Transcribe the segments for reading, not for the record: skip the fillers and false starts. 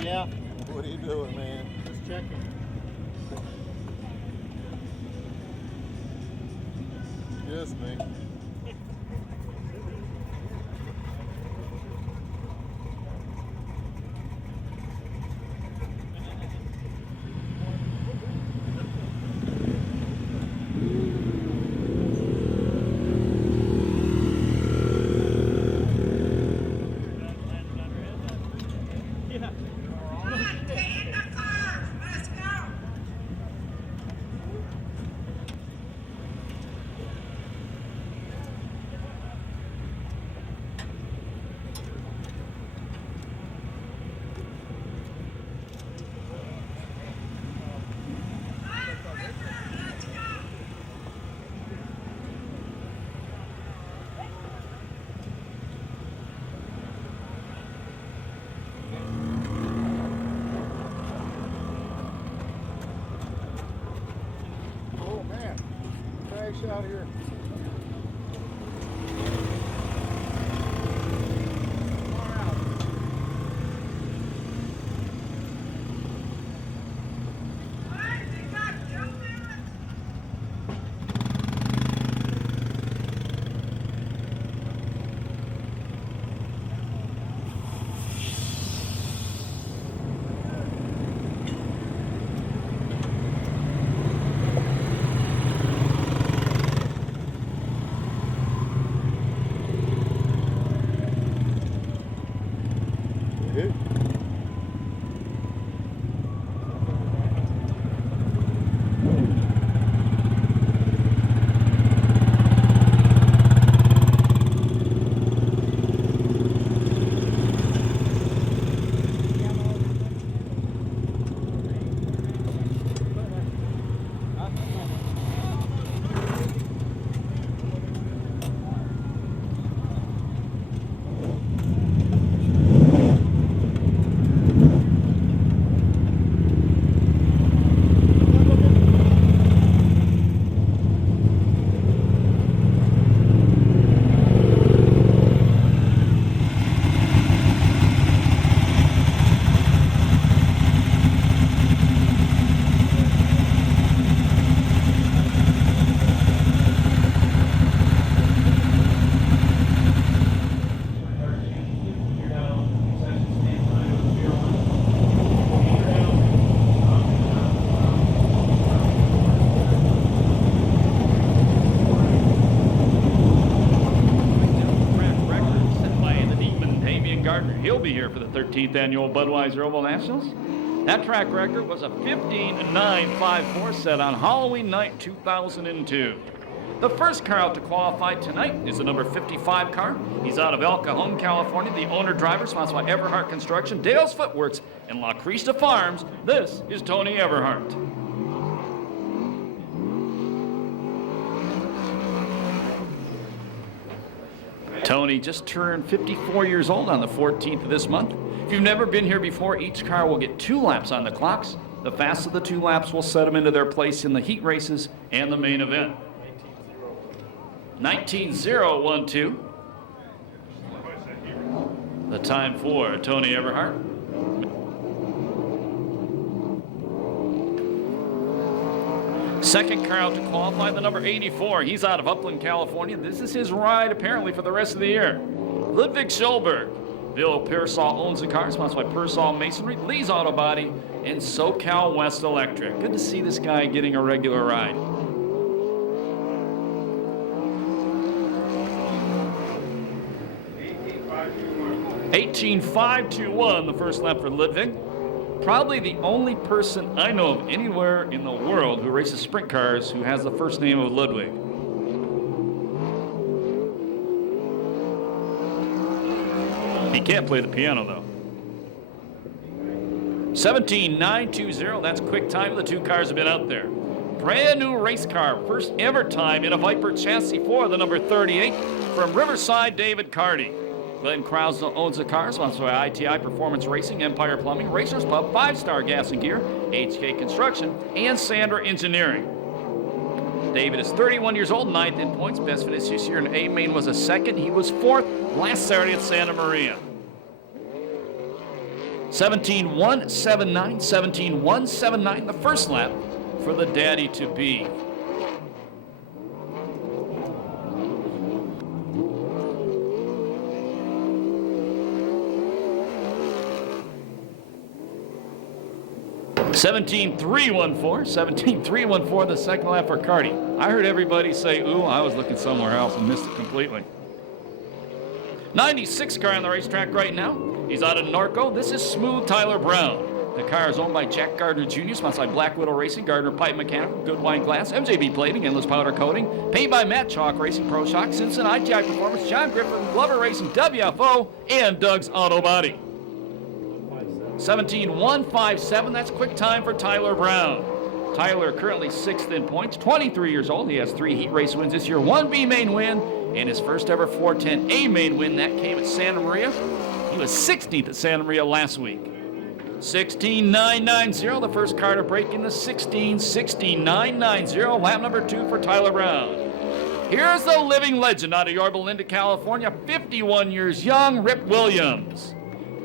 Yeah. What are you doing, man? Just checking. Just me. Out here. He'll be here for the 13th annual Budweiser Oval Nationals. That track record was a 15.954 set on Halloween night 2002. The first car out to qualify tonight is the number 55 car. He's out of El Cajon, California. The owner-driver, sponsored by Everhart Construction, Dale's Footworks, and La Crista Farms. This is Tony Everhart. Tony just turned 54 years old on the 14th of this month. If you've never been here before, each car will get 2 laps on the clocks. The fastest of the 2 laps will set them into their place in the heat races and the main event. 19.012. The time for Tony Everhart. Second car out to qualify, the number 84. He's out of Upland, California. This is his ride, apparently, for the rest of the year. Ludwig Schulberg. Bill Pearsall owns the car, sponsored by Pearsall Masonry, Lee's Auto Body, and SoCal West Electric. Good to see this guy getting a regular ride. 18.521, the first lap for Ludwig. Probably the only person I know of anywhere in the world who races sprint cars who has the first name of Ludwig. He can't play the piano, though. 17.920, that's quick time. The 2 cars have been out there. Brand new race car, first ever time in a Viper chassis for the number 38 from Riverside, David Carty. Glenn Krause owns the car, sponsored by ITI Performance Racing, Empire Plumbing, Racers Pub, 5-Star Gas and Gear, HK Construction, and Sandra Engineering. David is 31 years old, 9th in points. Best finish this year in A-Main was a 2nd. He was 4th last Saturday at Santa Maria. 17-179, 17-179, the first lap for the daddy-to-be. (17-314), 17-314, the second lap for Carty. I heard everybody say, ooh, I was looking somewhere else and missed it completely. 96 car on the racetrack right now. He's out of Norco. This is Smooth Tyler Brown. The car is owned by Jack Gardner Jr., sponsored by Black Widow Racing, Gardner Pipe Mechanical, Good Wine Glass, MJB Plating, Endless Powder Coating, paid by Matt Chalk Racing, Pro Shock, Simpson, ITI Performance, John Griffin, Glover Racing, WFO, and Doug's Auto Body. 17-157, that's quick time for Tyler Brown. Tyler currently 6th in points, 23 years old. He has 3 heat race wins this year, 1 B main win, and his first ever 410 A main win. That came at Santa Maria. He was 16th at Santa Maria last week. 16-990, the first car to break in the 16-990, lap number 2 for Tyler Brown. Here's the living legend out of Yorba Linda, California, 51 years young, Rip Williams.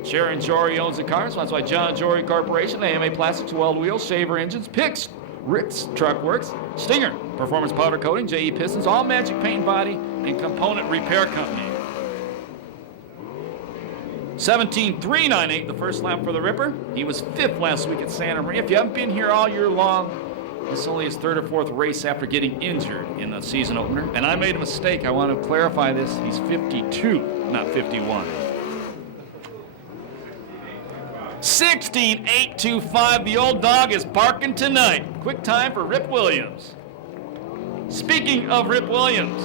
Sharon Jory owns the car, sponsored by John Jory Corporation, AMA Plastics, Weld Wheels, Shaver Engines, Picks, Ritz Truck Works, Stinger, Performance Powder Coating, JE Pistons, All Magic Paint Body, and Component Repair Company. 17-398, the first lap for the Ripper. He was 5th last week at Santa Maria. If you haven't been here all year long, this is only his 3rd or 4th race after getting injured in the season opener. And I made a mistake. I want to clarify this. He's 52, not 51. 16-825, the old dog is barking tonight. Quick time for Rip Williams. Speaking of Rip Williams,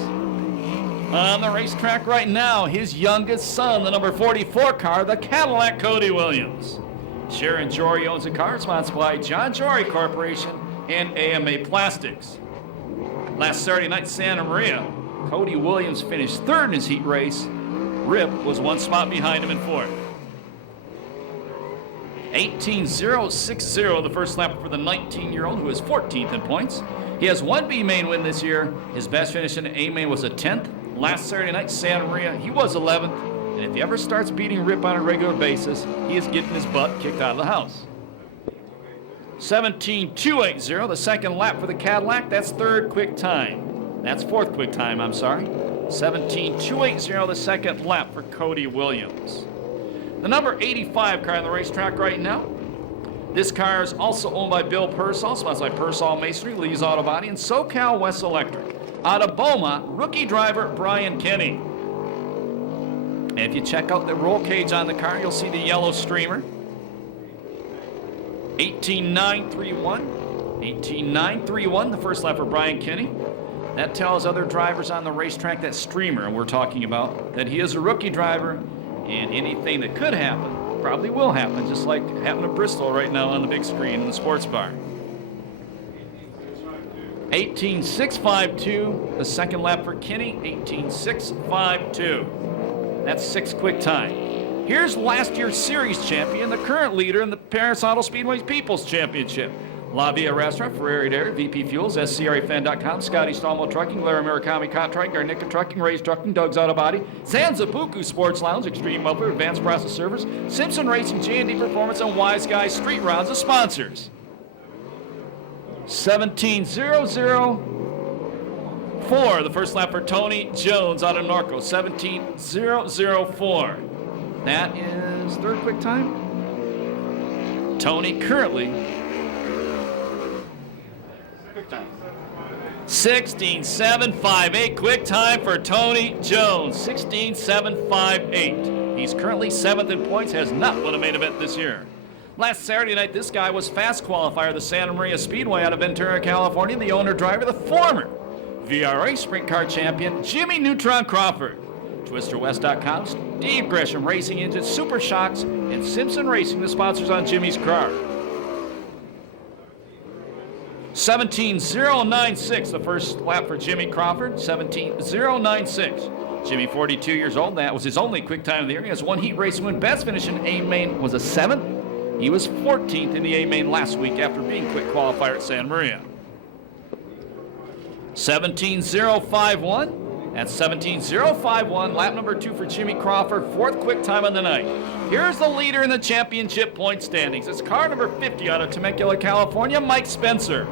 on the racetrack right now, his youngest son, the number 44 car, the Cadillac Cody Williams. Sharon Jory owns the car, sponsored by John Jory Corporation and AMA Plastics. Last Saturday night, Santa Maria, Cody Williams finished 3rd in his heat race. Rip was 1 spot behind him in 4th. 18-060, the first lap for the 19-year-old, who is 14th in points. He has 1 B main win this year. His best finish in A main was a 10th. Last Saturday night, Santa Maria, he was 11th. And if he ever starts beating Rip on a regular basis, he is getting his butt kicked out of the house. 17-280, the second lap for the Cadillac. That's 3rd quick time. That's 4th quick time, I'm sorry. 17-280, the second lap for Cody Williams. The number 85 car on the racetrack right now. This car is also owned by Bill Persall, sponsored by Persall Masonry, Lee's Auto Body, and SoCal West Electric. Out of Beaumont, rookie driver Brian Kenny. And if you check out the roll cage on the car, you'll see the yellow streamer. 18-931. 18-931, the first lap for Brian Kenny. That tells other drivers on the racetrack, that streamer we're talking about, that he is a rookie driver. And anything that could happen probably will happen, just like happened to Bristol right now on the big screen in the sports bar. 18-652, the second lap for Kenny, 18-652. That's 6 quick time. Here's last year's series champion, the current leader in the Perris Auto Speedway's People's Championship. La Via Restaurant, Ferrari Dairy, VP Fuels, SCRAFan.com, Scotty Stallmo Trucking, Larry Murakami Contract, Garnica Trucking, Ray's Trucking, Doug's Auto Body, Zanzabuku Sports Lounge, Extreme Muffler, Advanced Process Servers, Simpson Racing, J&D Performance, and Wise Guys Street Rounds as sponsors. 17-004, the first lap for Tony Jones out of Norco, 17-004. That is 3rd quick time. Tony currently 16-758, quick time for Tony Jones, 16-758. He's currently 7th in points, has not won a main event this year. Last Saturday night, this guy was fast qualifier of the Santa Maria Speedway out of Ventura, California, the owner-driver, the former VRA Sprint Car champion, Jimmy Neutron Crawford. TwisterWest.com, Steve Gresham Racing Engines, Super Shocks, and Simpson Racing, the sponsors on Jimmy's car. 17-096, the first lap for Jimmy Crawford, 17-096. Jimmy, 42 years old, that was his only quick time of the year. He has 1 heat race win. Best finish in A-Main was a 7th. He was 14th in the A-Main last week after being quick qualifier at Santa Maria. 17-051, that's 17-051, lap number 2 for Jimmy Crawford, 4th quick time of the night. Here's the leader in the championship point standings. It's car number 50 out of Temecula, California, Mike Spencer.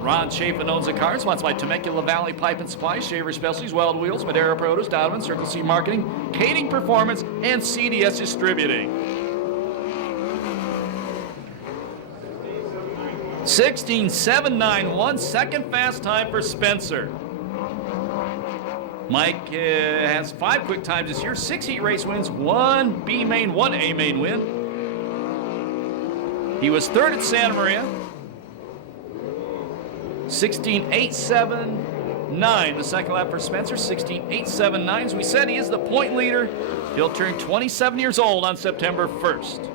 Ron Chafin owns the car, sponsored by Temecula Valley Pipe and Supply, Shaver Specialties, Weld Wheels, Madera Produce, Donovan, Circle C Marketing, Kading Performance, and CDS Distributing. 16.791, second fast time for Spencer. Mike has 5 quick times this year, 6 heat race wins, 1 B main, 1 A main win. He was third at Santa Maria. 16.879, the second lap for Spencer. 16.879. As we said, he is the point leader. He'll turn 27 years old on September 1st.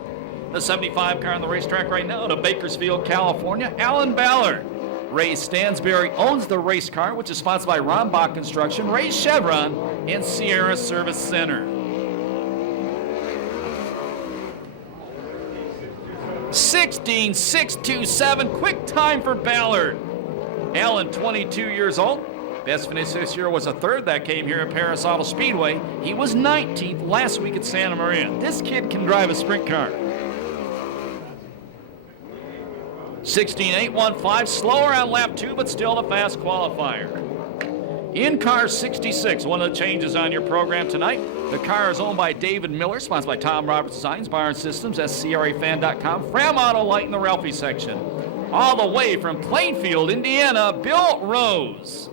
The 75 car on the racetrack right now to Bakersfield, California, Alan Ballard. Ray Stansberry owns the race car, which is sponsored by Rombach Construction, Ray Chevron, and Sierra Service Center. 16.627, quick time for Ballard. Alan, 22 years old. Best finish this year was a third that came here at Perris Auto Speedway. He was 19th last week at Santa Maria. This kid can drive a sprint car. 16.815, slower on lap 2, but still the fast qualifier. In car 66, one of the changes on your program tonight. The car is owned by David Miller, sponsored by Tom Roberts Designs, Barn Systems, SCRAFan.com, Fram Auto Light in the Ralphie section. All the way from Plainfield, Indiana, Bill Rose.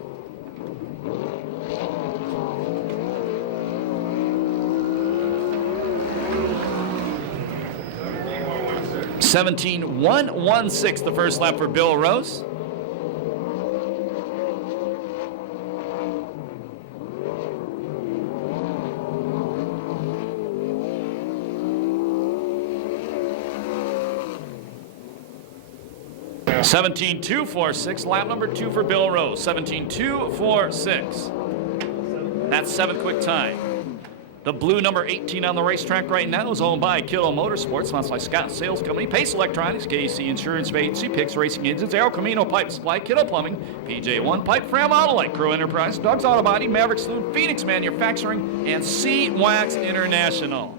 (17.116) the first lap for Bill Rose. (17.246), lap number 2 for Bill Rose. 17.246. That's 7th quick time. The blue number 18 on the racetrack right now is owned by Kittle Motorsports, sponsored by Scott Sales Company, Pace Electronics, KC Insurance Agency, Pix Racing Engines, Aero Camino Pipe Supply, Kittle Plumbing, PJ1 Pipe, Fram Autolite, Crow Enterprise, Doug's Auto Body, Maverick Saloon, Phoenix Manufacturing, and C-Wax International.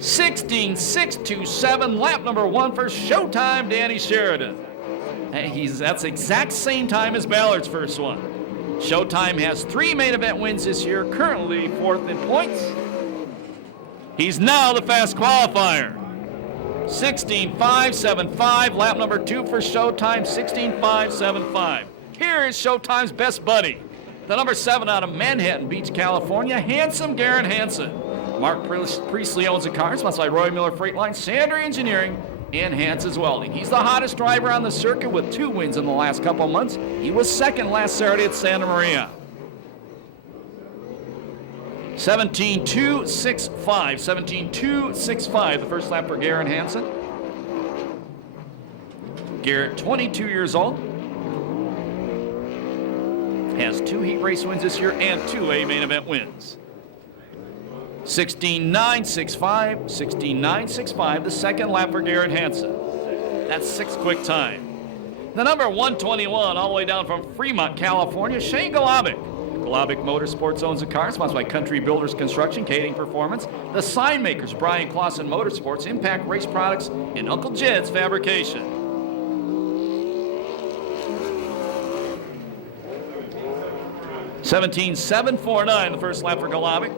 16.627, lap number 1 for Showtime Danny Sheridan. That's exact same time as Ballard's first one. Showtime has 3 main event wins this year, currently 4th in points. He's now the fast qualifier. 16.575, lap number 2 for Showtime, 16.575. Here is Showtime's best buddy, the number 7 out of Manhattan Beach, California, Handsome Garrett Hansen. Mark Priestley owns the car, sponsored by Roy Miller Freight Line, Sandra Engineering, and Hans's Welding. He's the hottest driver on the circuit with 2 wins in the last couple of months. He was 2nd last Saturday at Santa Maria. 17.265, 17.265, the first lap for Garrett Hansen. Garrett, 22 years old. Has 2 heat race wins this year and 2 A main event wins. 16.965, 16.965, the second lap for Garrett Hansen. That's 6th quick time. The number 121, all the way down from Fremont, California, Shane Golobic. Golobic Motorsports owns the car, sponsored by Country Builders Construction, Kading Performance, the sign makers, Brian Clausen Motorsports, Impact Race Products, and Uncle Jed's Fabrication. 17.749, the first lap for Golobic.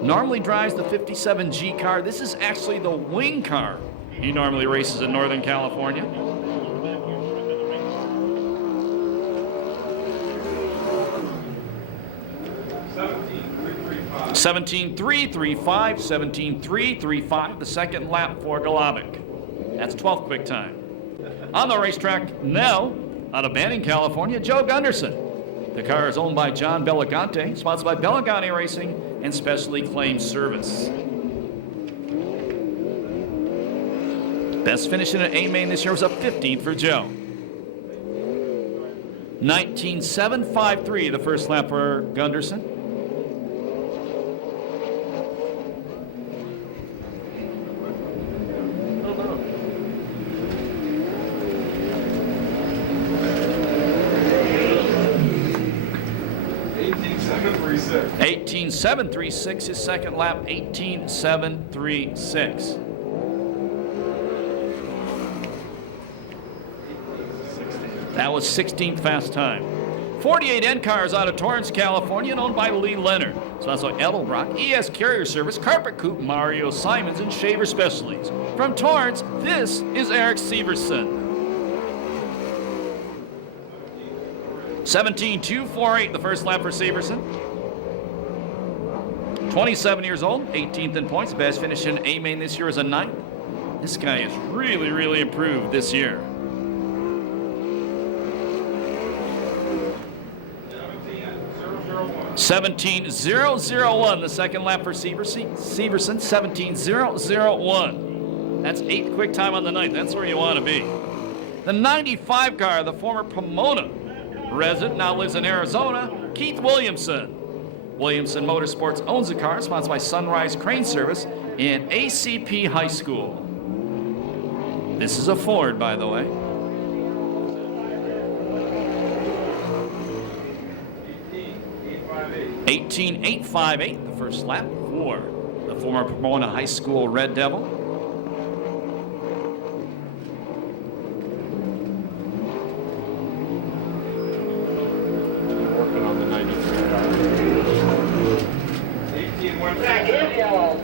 Normally drives the 57G car. This is actually the wing car he normally races in Northern California. 17.335, 17.335, the second lap for Golobic. That's 12th quick time. On the racetrack now, out of Banning, California, Joe Gunderson. The car is owned by John Belligante, sponsored by Belligante Racing and Specially Claimed Service. Best finish in an A-main this year was a 15th for Joe. 19.753, the first lap for Gunderson. 18.736 his second lap, 18.736. That was 16th fast time. 48 N cars out of Torrance, California, and owned by Lee Leonard. So that's like Edelbrock, ES Carrier Service, Carpet Coupe, Mario Simons, and Shaver Specialties. From Torrance, this is Eric Severson. 17.248 the first lap for Severson. 27 years old, 18th in points. Best finish in A-Main this year is a 9th. This guy has really, really improved this year. 17.001 the second lap for Severson. 17.001. That's 8th quick time on the night. That's where you want to be. The 95 car, the former Pomona resident, now lives in Arizona, Keith Williamson. Williamson Motorsports owns the car, sponsored by Sunrise Crane Service and ACP High School. This is a Ford, by the way. 18.858 the first lap for the former Pomona High School Red Devil. Working on the 93 car.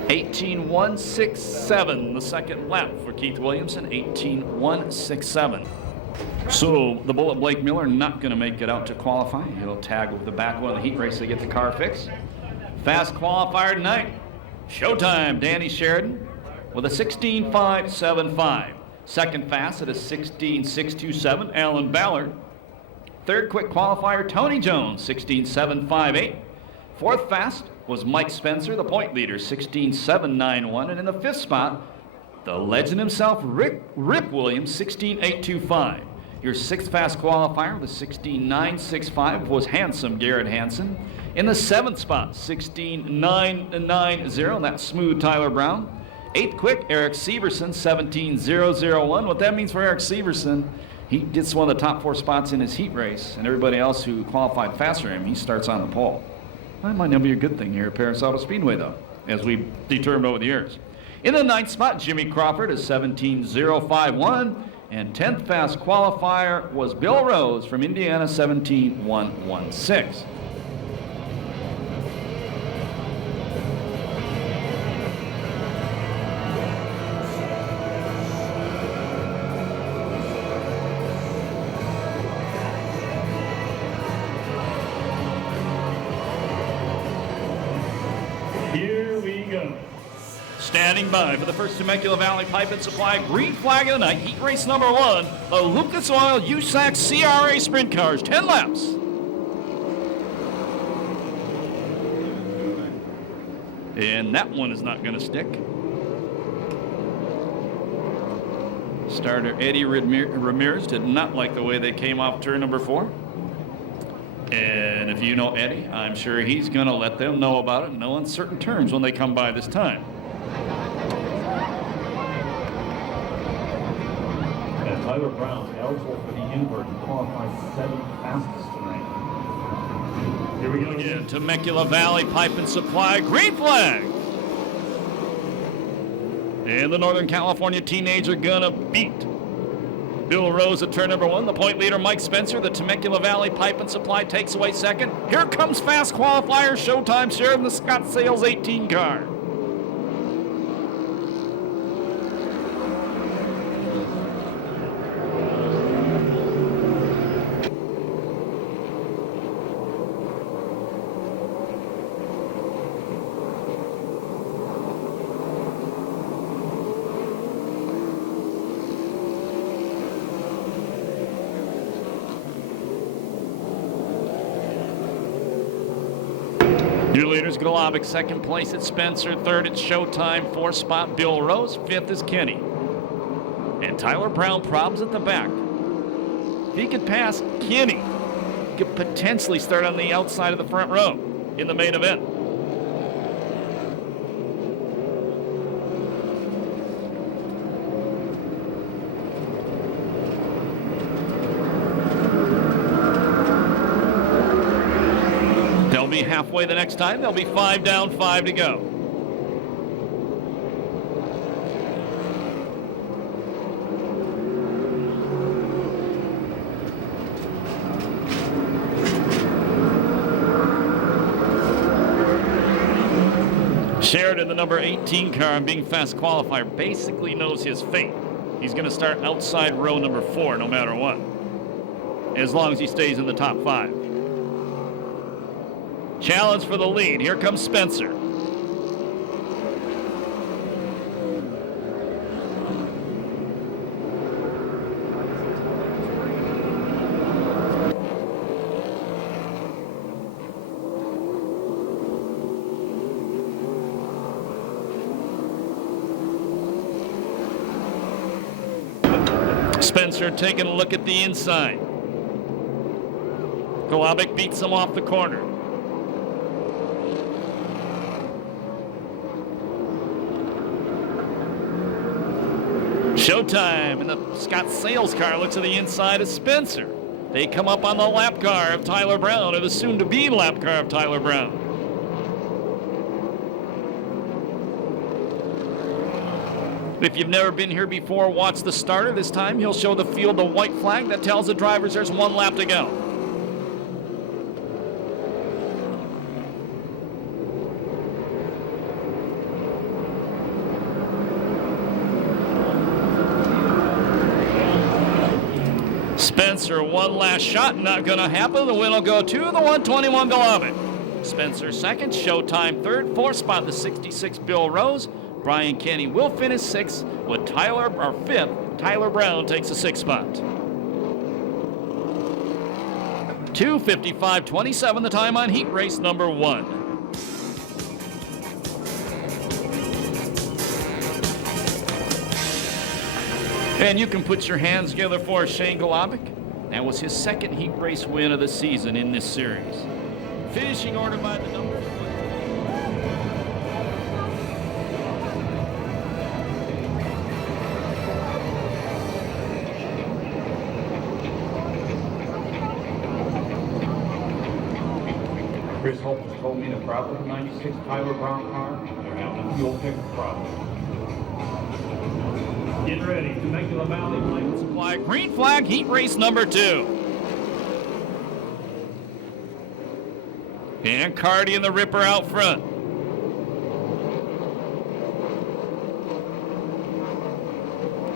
18.167 the second lap for Keith Williamson. 18.167. So the Bullet Blake Miller not going to make it out to qualify. He'll tag with the back one of the heat race to get the car fixed. Fast qualifier tonight. Showtime, Danny Sheridan with a 16.575. Second fast at a 16.627, Alan Ballard. Third quick qualifier, Tony Jones, 16.758. Fourth fast was Mike Spencer, the point leader, 16.791. And in the fifth spot, the legend himself, Rip Williams, 16.825. Your sixth fast qualifier, the 16.965, was handsome Garrett Hansen. In the seventh spot, 16.990, that's smooth Tyler Brown. Eighth quick, Eric Severson, 17.001. What that means for Eric Severson, he gets one of the top 4 spots in his heat race, and everybody else who qualified faster than him, he starts on the pole. That might not be a good thing here at Perris Auto Speedway, though, as we've determined over the years. In the 9th spot, Jimmy Crawford is 17.051, and 10th fast qualifier was Bill Rose from Indiana, 17.116. Here we go. Standing by for the first Temecula Valley Pipe and Supply green flag of the night, heat race number 1, the Lucas Oil USAC CRA sprint cars, 10 laps. And that one is not going to stick. Starter Eddie Ramirez did not like the way they came off turn number 4. And if you know Eddie, I'm sure he's going to let them know about it in no uncertain terms when they come by this time. And Tyler Brown, eligible for the invert, qualified 7th fastest tonight. Here we go again. Temecula Valley Pipe and Supply green flag. And the Northern California teenager gonna beat Bill Rose at turn number 1. The point leader, Mike Spencer, the Temecula Valley Pipe and Supply takes away second. Here comes fast qualifier, Showtime Sheridan, the Scott Sales 18 car. New leaders, Golovic, second place at Spencer, third at Showtime, fourth spot Bill Rose, fifth is Kenny. And Tyler Brown problems at the back. If he could pass Kenny, he could potentially start on the outside of the front row in the main event. halfway the next time. They'll be 5 down, 5 to go. Sheridan, the number 18 car and being fast qualifier, basically knows his fate. He's going to start outside row number 4 no matter what, as long as he stays in the top 5. Challenge for the lead. Here comes Spencer. Spencer taking a look at the inside. Golobic beats him off the corner. Showtime, and the Scott Sales car looks to the inside of Spencer. They come up on the lap car of Tyler Brown, or the soon-to-be lap car of Tyler Brown. If you've never been here before, watch the starter. This time he'll show the field the white flag that tells the drivers there's 1 lap to go. Spencer, one last shot, not going to happen. The win will go to the 121 Golobic. Spencer second, Showtime third, 4th spot the 66 Bill Rose. Brian Kenny will finish 6th with 5th. Tyler Brown takes the 6th spot. 2:55.27 the time on heat race number 1. And you can put your hands together for Shane Golobic. That was his 2nd heat race win of the season in this series. Finishing order by the number 1. Chris Holt has told me the problem 96 Tyler Brown car, they're having a fuel pick problem. Get ready to make the Valley Light Supply green flag heat race number 2. And Cardi and the Ripper out front.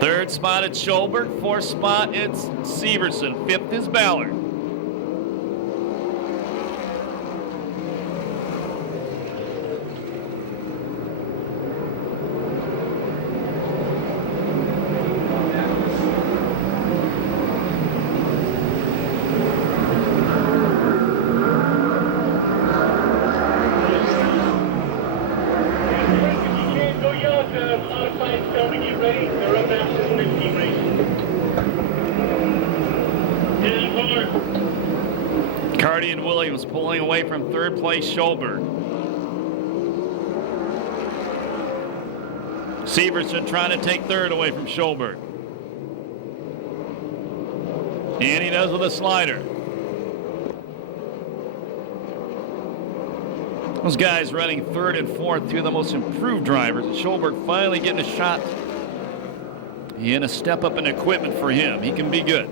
Third spot it's Schulberg, 4th spot it's Severson, 5th is Ballard. Cardi and Williams pulling away from 3rd place Schulberg. Severson trying to take 3rd away from Schulberg. And he does with a slider. Those guys running 3rd and 4th, 2 of the most improved drivers. And Schulberg finally getting a shot and a step up in equipment for him. He can be good.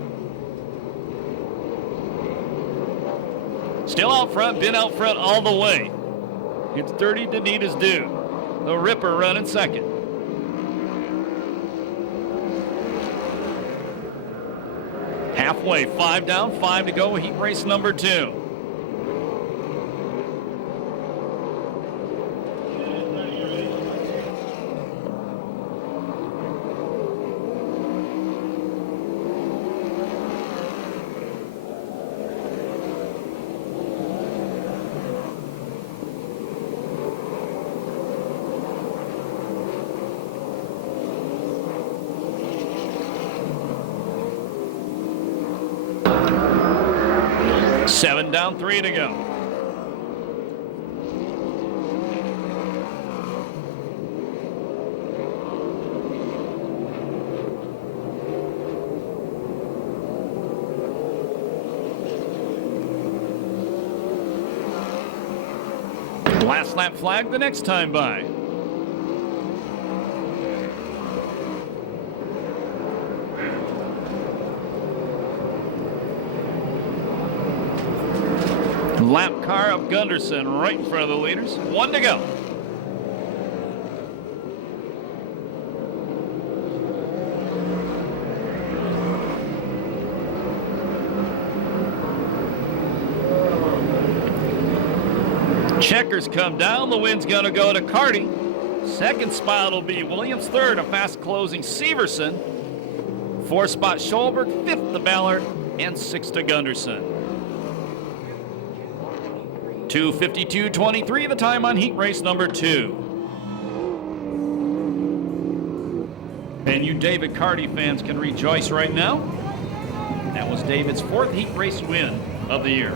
Still out front, been out front all the way. It's 30 to need his due. The Ripper running 2nd. Halfway, 5 down, 5 to go, heat race number 2. Seven down, 3 to go. Last lap flag the next time by. Lap car of Gunderson right in front of the leaders. 1 to go. Checkers come down. The wind's going to go to Carty. Second spot will be Williams. Third, a fast closing Severson. Fourth spot, Scholberg. Fifth, the Ballard. And sixth to Gunderson. 2:52.23, the time on heat race number 2. And you David Carty fans can rejoice right now. That was David's 4th heat race win of the year.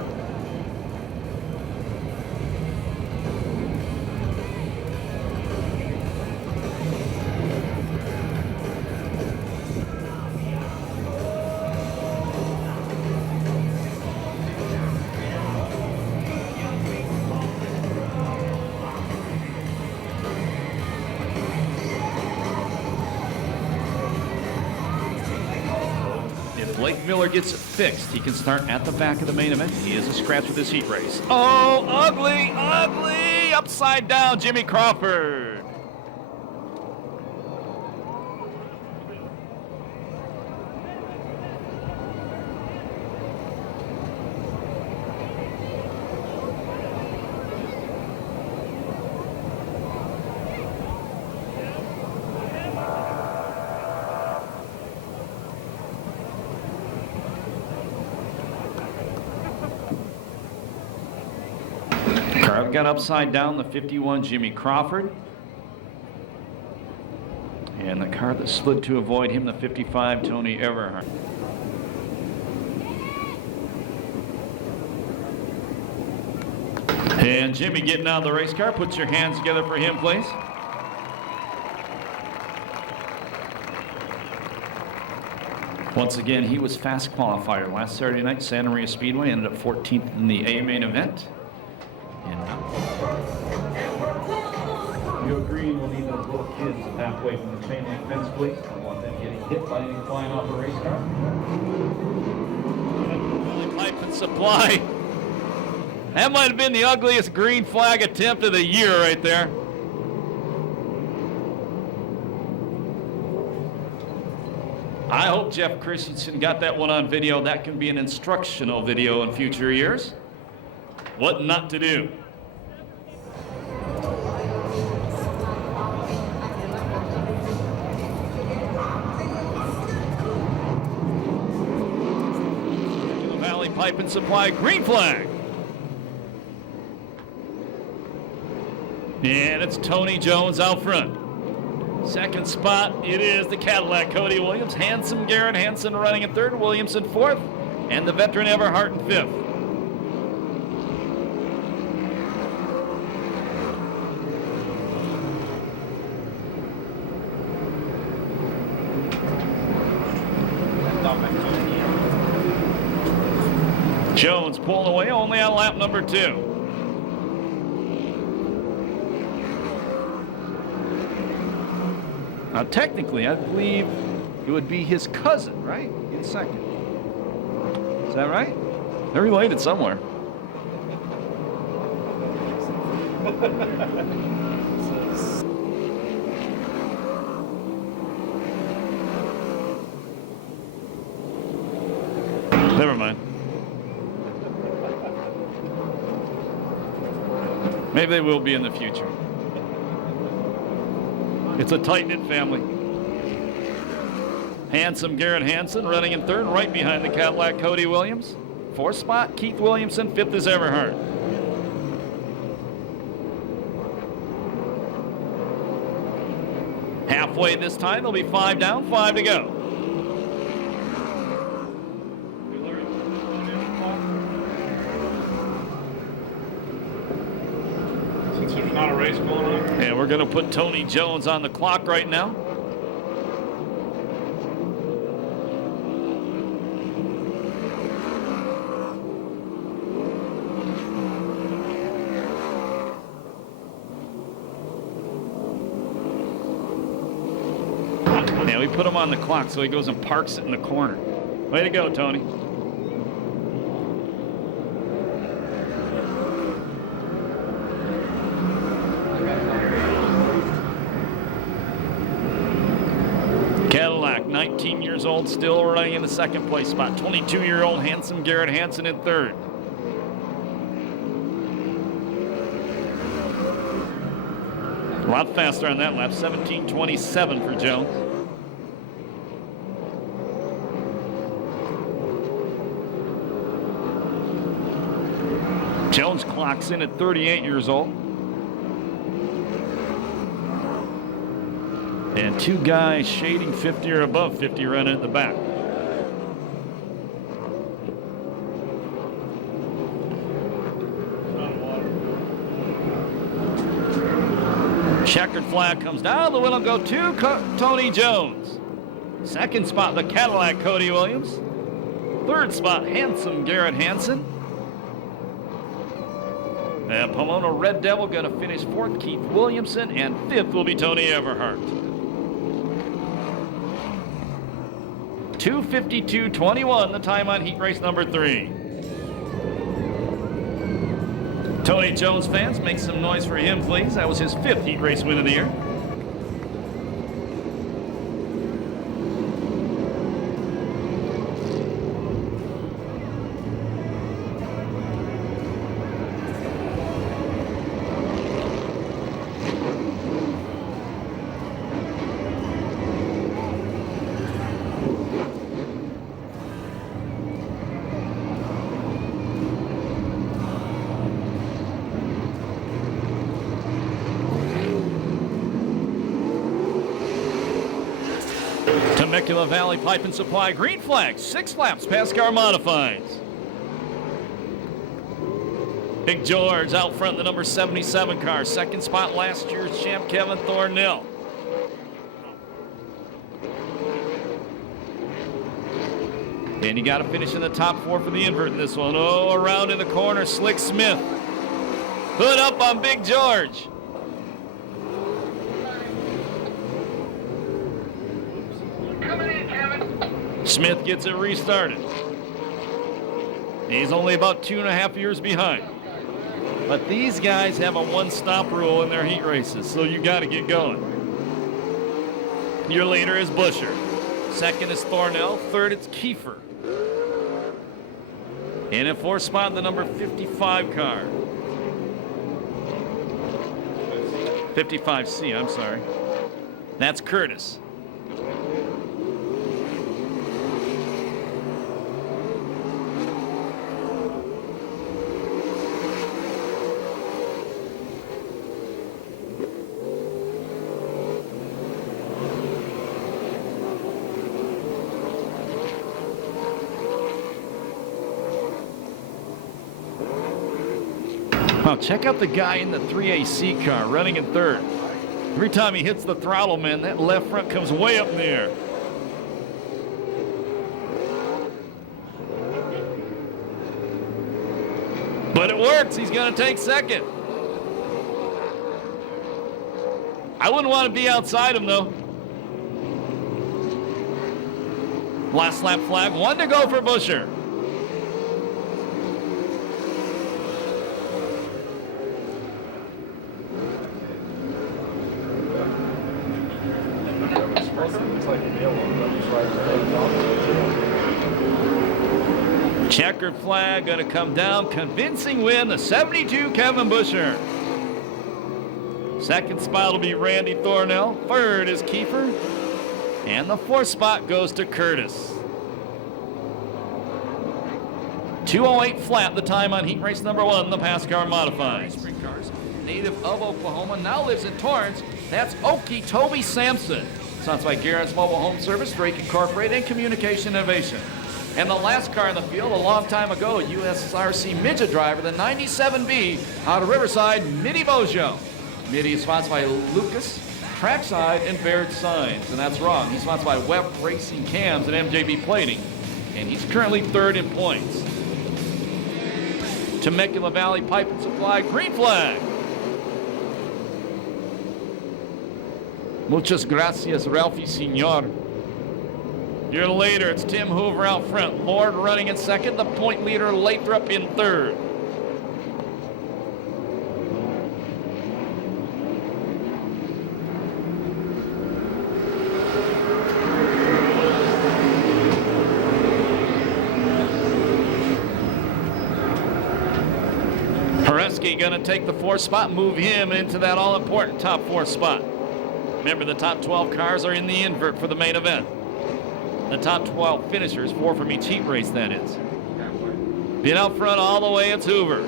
Blake Miller gets it fixed. He can start at the back of the main event. He is a scratch with this heat race. Oh, ugly, ugly, upside down, Jimmy Crawford. Got upside down, the 51 Jimmy Crawford. And the car that slid to avoid him, the 55 Tony Everhart. And Jimmy getting out of the race car. Put your hands together for him, please. Once again, he was fast qualifier last Saturday night, Santa Maria Speedway. Ended up 14th in the A main event. You agree we'll need those little kids halfway from the chain link fence, please? I want them getting hit by anything flying off the race car. Pipe and supply. That might have been the ugliest green flag attempt of the year right there. I hope Jeff Christensen got that one on video. That can be an instructional video in future years. What not to do. Valley Pipe and Supply, green flag. And it's Tony Jones out front. Second spot, it is the Cadillac Cody Williams. Handsome Garrett Hansen running in third, Williamson fourth, and the veteran Everhart in fifth. Jones pulling away only on lap number 2. Now, technically, I believe it would be his cousin, right? In second. Is that right? They're related somewhere. Never mind. Maybe they will be in the future. It's a tight-knit family. Handsome Garrett Hansen running in third, right behind the Cadillac Cody Williams. Fourth spot, Keith Williamson. Fifth is Everhart. Halfway this time, there'll be 5 down, 5 to go. Since there's not a race going on. And we're going to put Tony Jones on the clock right now. Yeah, we put him on the clock, so he goes and parks it in the corner. Way to go, Tony. Cadillac, 19 years old, still running in the second place spot. 22-year-old handsome Garrett Hansen in third. A lot faster on that lap, 17:27 for Jones. Jones clocks in at 38 years old. And two guys shading 50 or above 50 running at the back. Checkered flag comes down. The wheel will go to Tony Jones. Second spot, the Cadillac, Cody Williams. Third spot, handsome Garrett Hansen. And Pomona Red Devil going to finish fourth, Keith Williamson, and fifth will be Tony Everhart. 2:52.21, the time on heat race number 3. Tony Jones fans, make some noise for him, please. That was his 5th heat race win of the year. Temecula Valley Pipe and Supply, green flag, 6 laps, PASSCAR modifieds. Big George out front, the number 77 car. Second spot, last year's champ Kevin Thornhill. And you got to finish in the top 4 for the invert in this one. Oh, around in the corner, Slick Smith. Hood up on Big George. Smith gets it restarted. He's only about 2.5 years behind. But these guys have a one-stop rule in their heat races, so you got to get going. Your leader is Busher. Second is Thornell. Third, it's Kiefer. And in fourth spot, the number 55 car. 55C, I'm sorry. That's Curtis. Wow, check out the guy in the 3AC car running in third. Every time he hits the throttle, man, that left front comes way up in the air. But it works. He's going to take second. I wouldn't want to be outside him, though. Last lap flag, 1 to go for Busher. Checkered flag going to come down. Convincing win, the 72 Kevin Busher. Second spot will be Randy Thornell. Third is Kiefer. And the fourth spot goes to Curtis. 2:08 flat, the time on heat race number 1, the PASSCAR modified. Sprint cars, native of Oklahoma, now lives in Torrance. That's Okie Toby Sampson. Sponsored by Garrett's Mobile Home Service, Drake Incorporated, and Communication Innovation. And the last car in the field, a long time ago, USRC midget driver, the 97B out of Riverside, Mitty Bojo. Mitty is sponsored by Lucas, Trackside, and Baird Signs. And that's wrong. He's sponsored by Webb Racing Cams and MJB Plating. And he's currently third in points. Temecula Valley Pipe and Supply, green flag. Muchas gracias, Ralphie Senor. Your leader, it's Tim Hoover out front. Lord running in second. The point leader, Lathrop, in third. Perris going to take the 4th spot, move him into that all-important top 4 spot. Remember, the top 12 cars are in the invert for the main event. The top 12 finishers, 4 from each heat race, that is. Been out front all the way, it's Hoover.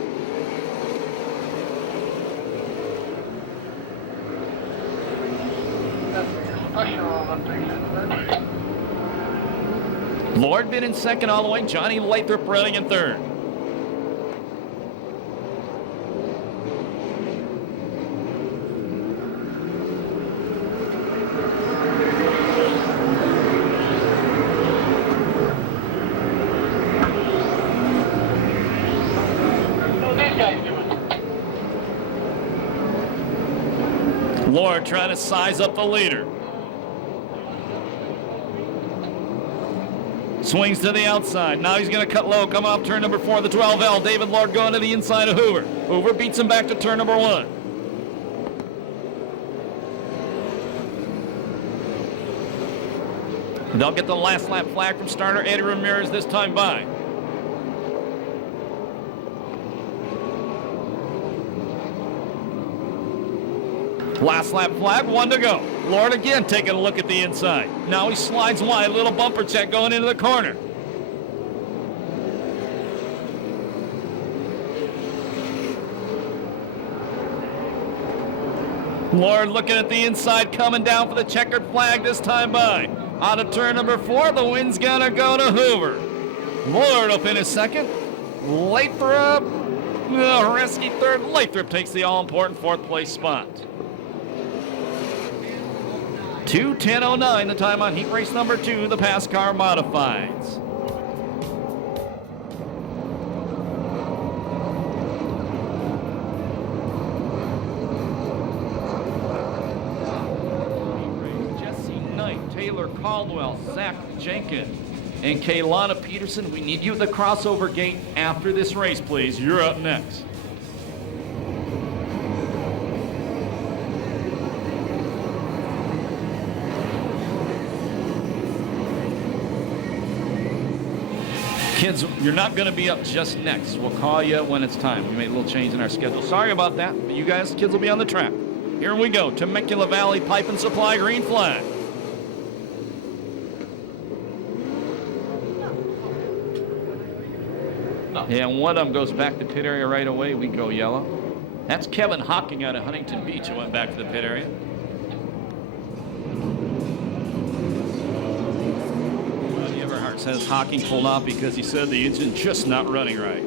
Lord been in second all the way. Johnny Lathrop running in third. Lord trying to size up the leader. Swings to the outside. Now he's going to cut low. Come off turn number 4, the 12L. David Lord going to the inside of Hoover. Hoover beats him back to turn number 1. They'll get the last lap flag from starter Eddie Ramirez this time by. Last lap flag, 1 to go. Lord again taking a look at the inside. Now he slides wide, little bumper check going into the corner. Lord looking at the inside, coming down for the checkered flag this time by. Out of turn number 4, the wind's gonna go to Hoover. Lord will finish second. Lathrop, risky third. Lathrop takes the all-important 4th place spot. 2:10:09, the time on heat race number 2, the PASSCAR Modifieds. Jesse Knight, Taylor Caldwell, Zach Jenkins, and Kaylana Peterson. We need you at the crossover gate after this race, please. You're up next. Kids, you're not going to be up just next. We'll call you when it's time. We made a little change in our schedule. Sorry about that, but you guys, kids will be on the track. Here we go. Temecula Valley Pipe and Supply green flag. And one of them goes back to pit area right away. We go yellow. That's Kevin Hocking out of Huntington Beach who went back to the pit area. Says Hocking pulled off because he said the engine's just not running right.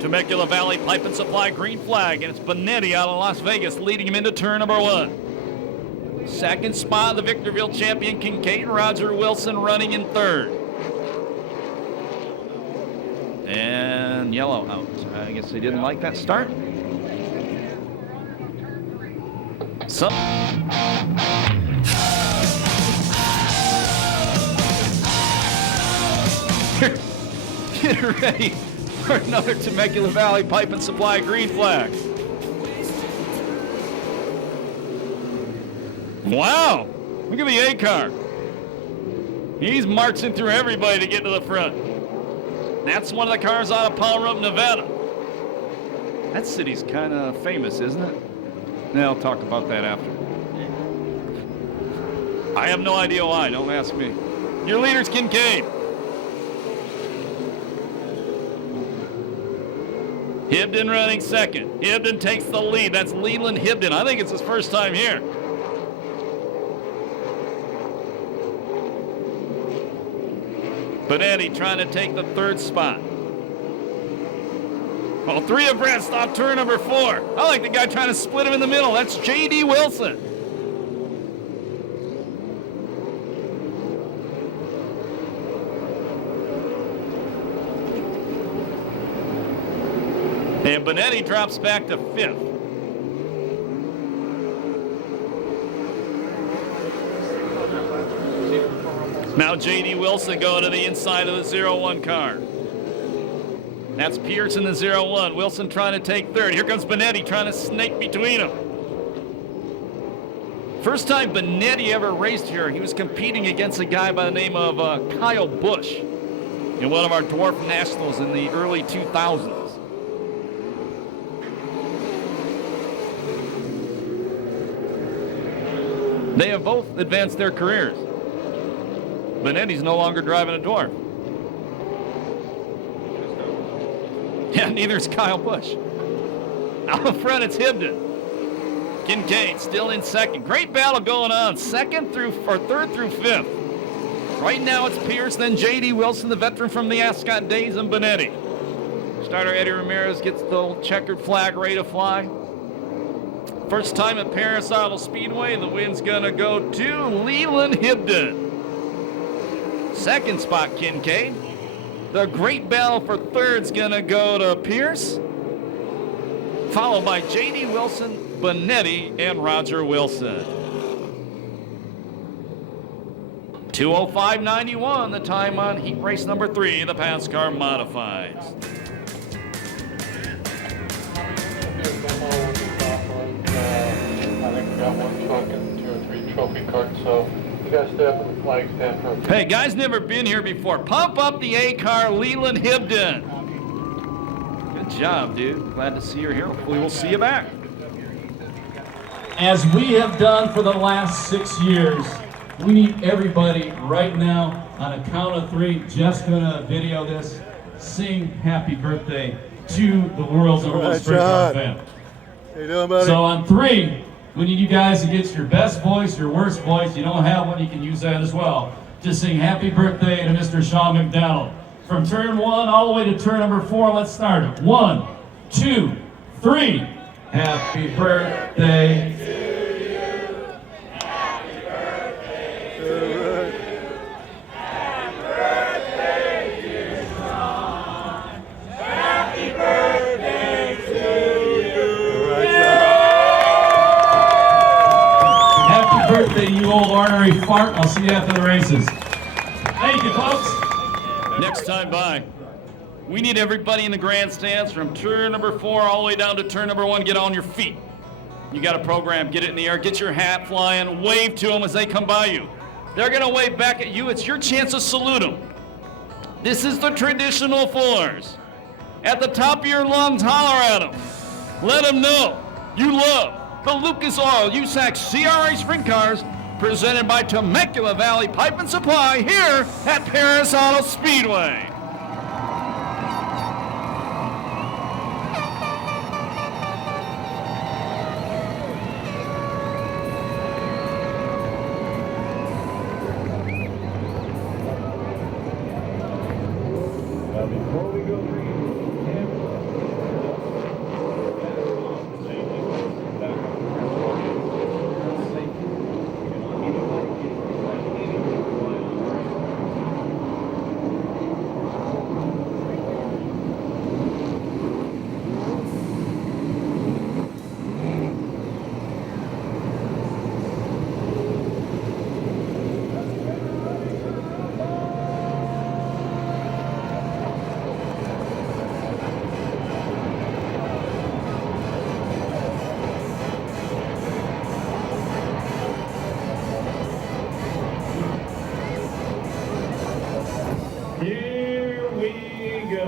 Temecula Valley Pipe and Supply green flag, and it's Benetti out of Las Vegas leading him into turn number 1. Second spot, the Victorville champion Kincaid. Roger Wilson running in third. And yellow out. I guess they didn't like that start. So get ready for another Temecula Valley Pipe and Supply green flag. Wow, look at the A car. He's marching through everybody to get to the front. That's one of the cars out of Powell Road, Nevada. That city's kind of famous, isn't it? Yeah, I'll talk about that after. I have no idea why, don't ask me. Your leader's Kincaid. Hibden running second. Hibden takes the lead. That's Leland Hibden. I think it's his first time here. Benetti trying to take the 3rd spot. Well, 3 abreast off turn number 4. I like the guy trying to split him in the middle. That's J.D. Wilson. And Benetti drops back to 5th. Now J.D. Wilson going to the inside of the 0-1 car. That's Pierce in the 0-1. Wilson trying to take third. Here comes Benetti trying to snake between them. First time Benetti ever raced here, he was competing against a guy by the name of Kyle Busch in one of our dwarf nationals in the early 2000s. They have both advanced their careers. Benetti's no longer driving a dwarf. Yeah, neither is Kyle Busch. Out in front, it's Hibden. Kincaid still in second. Great battle going on. Third through fifth. Right now it's Pierce, then J.D. Wilson, the veteran from the Ascot days, and Benetti. Starter Eddie Ramirez gets the checkered flag ready to fly. First time at Perris Auto Speedway, the win's gonna go to Leland Hibden. Second spot, Kincaid. The great battle for third's gonna go to Pierce, followed by J.D. Wilson, Benetti, and Roger Wilson. 2:05.91, the time on heat race number 3, the PASSCAR Modifieds. I think we got one truck and 2 or 3 trophy carts, so you guys stay up in the flag stand for a few. Hey, guys never been here before. Pump up the A car, Leland Hibden. Good job, dude. Glad to see you here. Hopefully we'll see you back. As we have done for the last 6 years, we need everybody right now, on a count of 3, just gonna video this, sing happy birthday to the world's number one sprint car fan. How you doing, buddy? So on 3, we need you guys to get your best voice, your worst voice. You don't have one, you can use that as well. Just sing happy birthday to Mr. Sean McDonald. From turn 1 all the way to turn number 4, let's start it. 1, 2, 3. Happy birthday to you. Happy birthday to you. Happy birthday, dear Sean. Happy birthday to you. Happy birthday, you old ornery fart. I'll see you after the races. Thank you, folks. Next time by. We need everybody in the grandstands from turn number 4 all the way down to turn number 1. Get on your feet. You got a program. Get it in the air. Get your hat flying. Wave to them as they come by you. They're going to wave back at you. It's your chance to salute them. This is the traditional fours. At the top of your lungs, holler at them. Let them know you love the Lucas Oil USAC CRA Sprint Cars, presented by Temecula Valley Pipe and Supply here at Perris Auto Speedway. Before we go Here we go.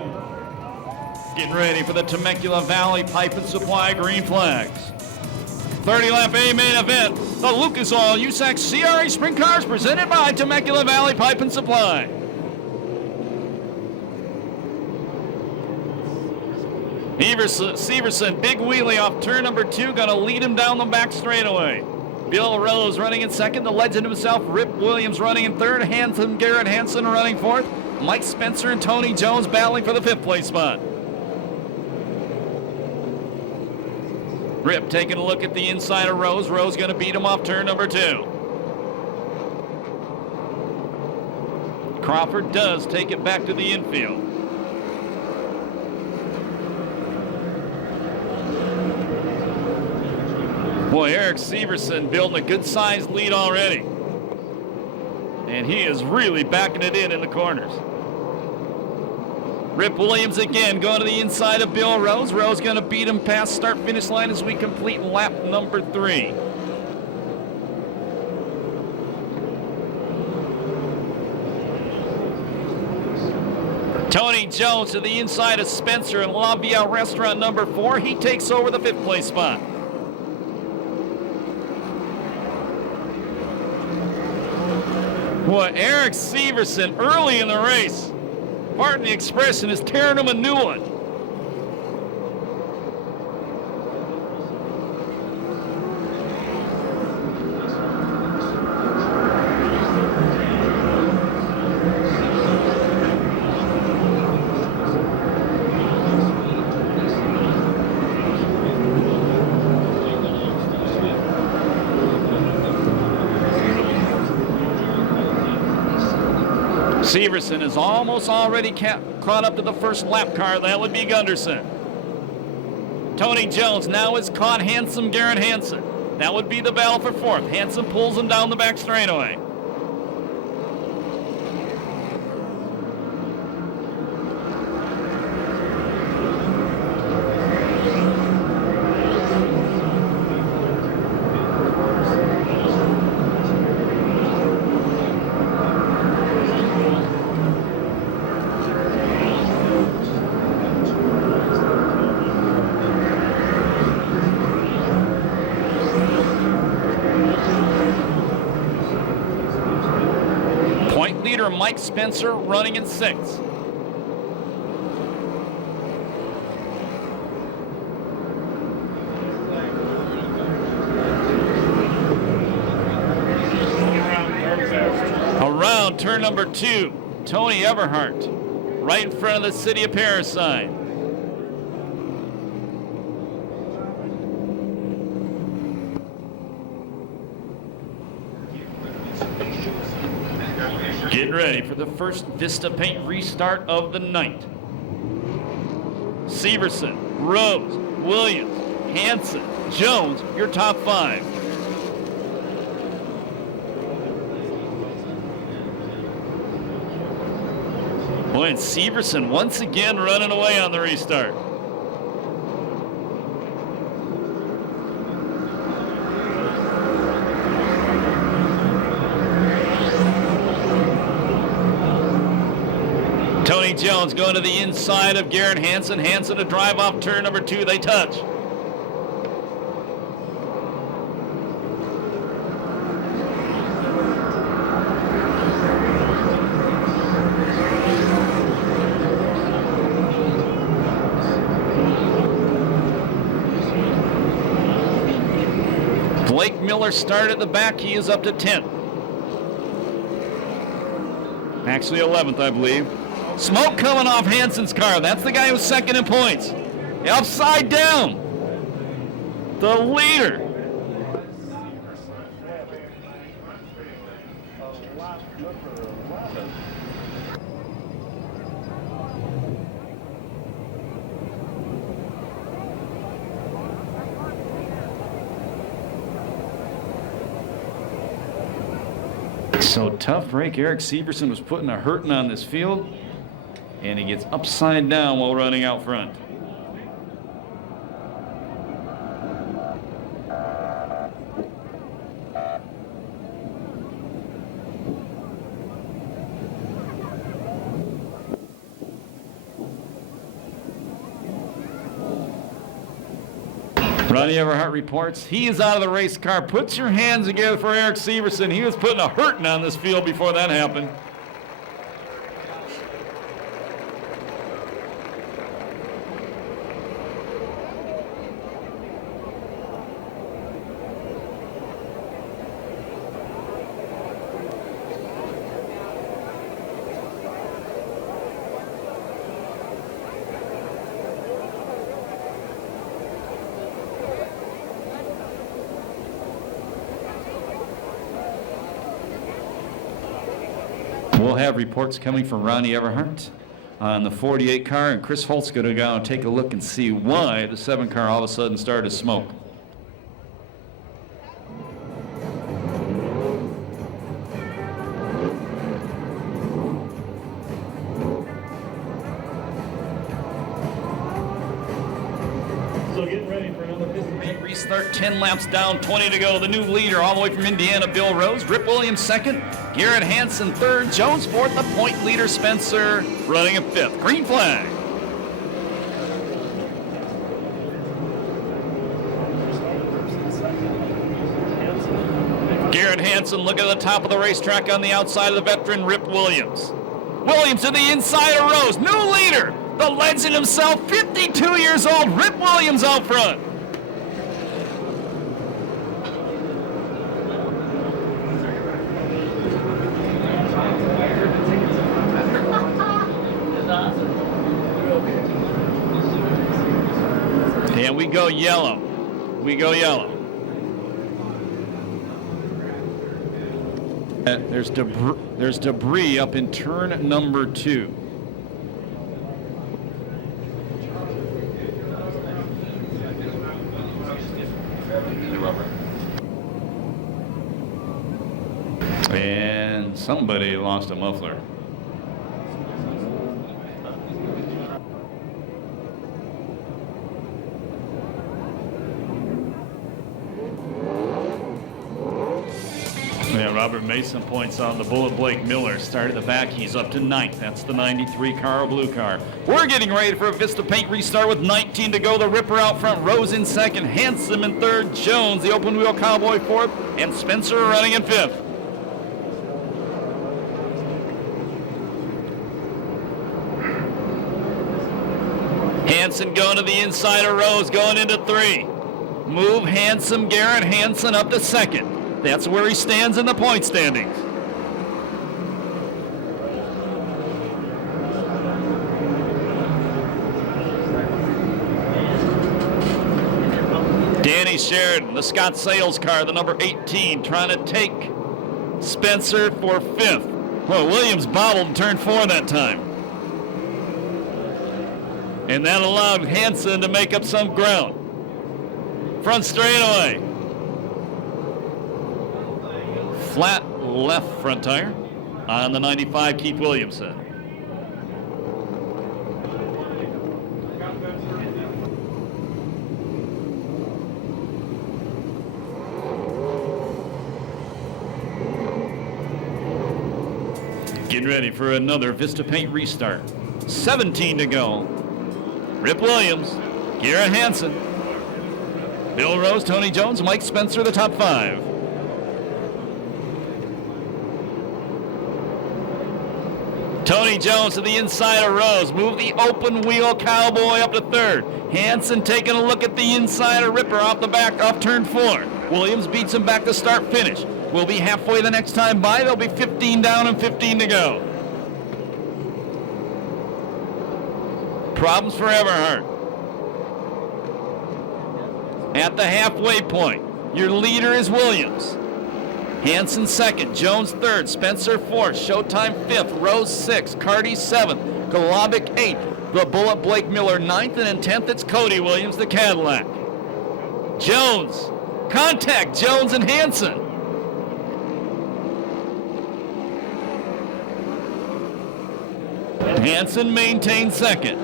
Getting ready for the Temecula Valley Pipe and Supply green flags. 30-lap A main event. The Lucas Oil USAC CRA Sprint Cars presented by Temecula Valley Pipe and Supply. Severson, big wheelie off turn number 2, gonna lead him down the back straightaway. Bill Rose running in second, the legend himself, Rip Williams running in third, Garrett Hansen running fourth, Mike Spencer and Tony Jones battling for the 5th place spot. Rip taking a look at the inside of Rose. Rose gonna beat him off turn number 2. Crawford does take it back to the infield. Boy, Eric Severson building a good-sized lead already. And he is really backing it in the corners. Rip Williams again going to the inside of Bill Rose. Rose going to beat him past start-finish line as we complete lap number 3. Tony Jones to the inside of Spencer in La Via Restaurant number 4. He takes over the 5th place spot. Boy, Eric Severson early in the race. Pardon the expression, is tearing him a new one. Severson is almost already caught up to the first lap car. That would be Gunderson. Tony Jones now has caught Handsome Garrett Hansen. That would be the battle for 4th. Hansen pulls him down the back straightaway. Mike Spencer running in 6th. Around turn number 2, Tony Everhart, right in front of the City of Perris sign. Get ready for the first Vista Paint restart of the night. Severson, Rose, Williams, Hansen, Jones, your top 5. Boy, and Severson once again running away on the restart. Tony Jones going to the inside of Garrett Hansen. Hansen to drive off turn number 2. They touch. Blake Miller started at the back. He is up to 10th. Actually 11th, I believe. Smoke coming off Hansen's car. That's the guy who's second in points. Upside down. The leader. So tough break. Eric Severson was putting a hurting on this field, and he gets upside down while running out front. Ronnie Everhart reports he is out of the race car. Put your hands together for Eric Severson. He was putting a hurting on this field before that happened. We'll have reports coming from Ronnie Everhart on the 48 car, and Chris Holt's going to go and take a look and see why the 7 car all of a sudden started to smoke. start, 10 laps down, 20 to go. The new leader all the way from Indiana, Bill Rose. Rip Williams second, Garrett Hansen third, Jones fourth, the point leader Spencer running in fifth. Green flag. Garrett Hansen looking at the top of the racetrack on the outside of the veteran Rip Williams. Williams to the inside of Rose, new leader, the legend himself, 52 years old, Rip Williams out front. And we go yellow. We go yellow. There's debris up in turn number 2. And somebody lost a muffler. Yeah, Robert Mason points out the bullet Blake Miller started the back. He's up to 9th. That's the 93 car, blue car. We're getting ready for a Vista Paint restart with 19 to go. The Ripper out front, Rose in second, Hansen in third, Jones, the open wheel Cowboy fourth, and Spencer running in fifth. Hansen going to the inside of Rose, going into 3. Move Hansen, Garrett Hansen up to second. That's where he stands in the point standings. Danny Sheridan, the Scott Sales car, the number 18, trying to take Spencer for 5th. Well, Williams bobbled turn 4 that time. And that allowed Hansen to make up some ground. Front straightaway. Flat left front tire on the 95, Keith Williamson. Getting ready for another Vista Paint restart. 17 to go. Rip Williams, Garrett Hansen, Bill Rose, Tony Jones, Mike Spencer, the top 5. Tony Jones to the inside of Rose. Move the open wheel Cowboy up to 3rd. Hansen taking a look at the inside of Ripper off the back, off turn 4. Williams beats him back to start finish. We'll be halfway the next time by. There'll be 15 down and 15 to go. Problems for Everhart. At the halfway point, your leader is Williams. Hansen 2nd, Jones 3rd, Spencer 4th, Showtime 5th, Rose 6th, Carty 7th, Golobic 8th, the Bullet Blake Miller 9th, and in 10th it's Cody Williams, the Cadillac. Jones, contact Jones and Hansen. Hansen maintains 2nd.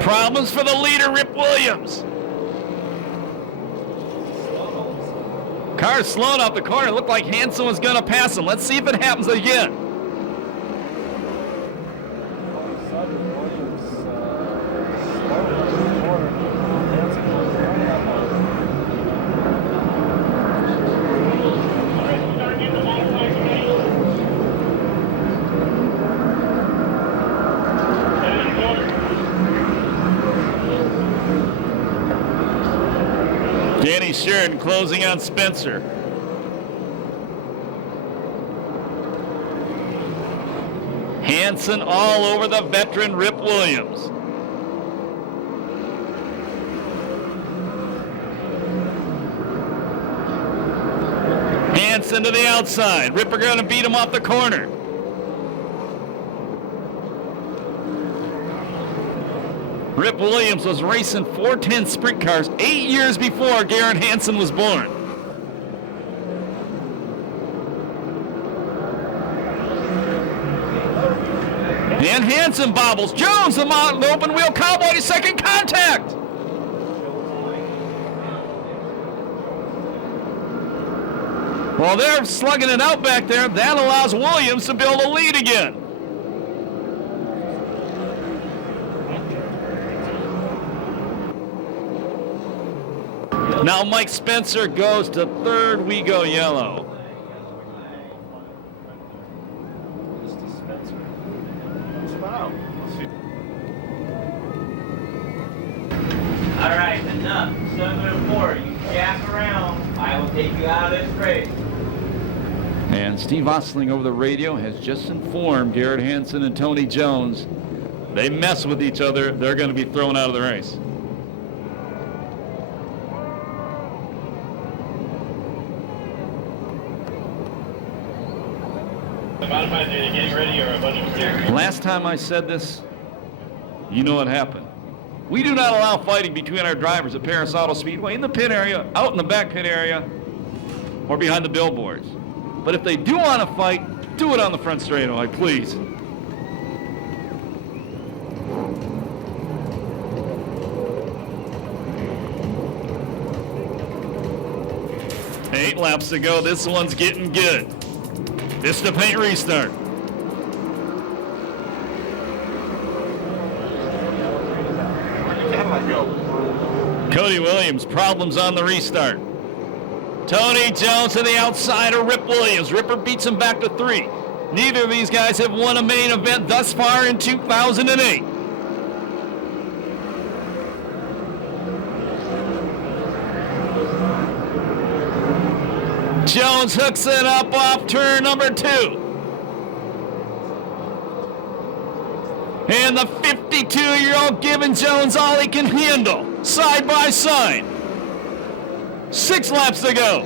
Problems for the leader, Rip Williams. Car slowed off the corner. It looked like Hansen was going to pass him. Let's see if it happens again. Danny Sheridan closing on Spencer. Hansen all over the veteran Rip Williams. Hansen to the outside. Ripper going to beat him off the corner. Rip Williams was racing 410 sprint cars 8 years before Garrett Hansen was born. And Hansen bobbles. Jones, the open wheel cowboy, to second contact. While they're slugging it out back there, that allows Williams to build a lead again. Now Mike Spencer goes to third. We go yellow. All right, enough. 7-4. You jack around. I will take you out of this race. And Steve Ostling over the radio has just informed Garrett Hansen and Tony Jones they mess with each other, they're going to be thrown out of the race. Last time I said this, you know what happened. We do not allow fighting between our drivers at Perris Auto Speedway in the pit area, out in the back pit area, or behind the billboards. But if they do want to fight, do it on the front straightaway, please. Eight laps to go. This one's getting good. It's the paint restart. Cody Williams, problems on the restart. Tony Jones to the outside of Rip Williams. Ripper beats him back to 3. Neither of these guys have won a main event thus far in 2008. Jones hooks it up off turn number 2. And the 52-year-old giving Jones all he can handle, side by side. 6 laps to go.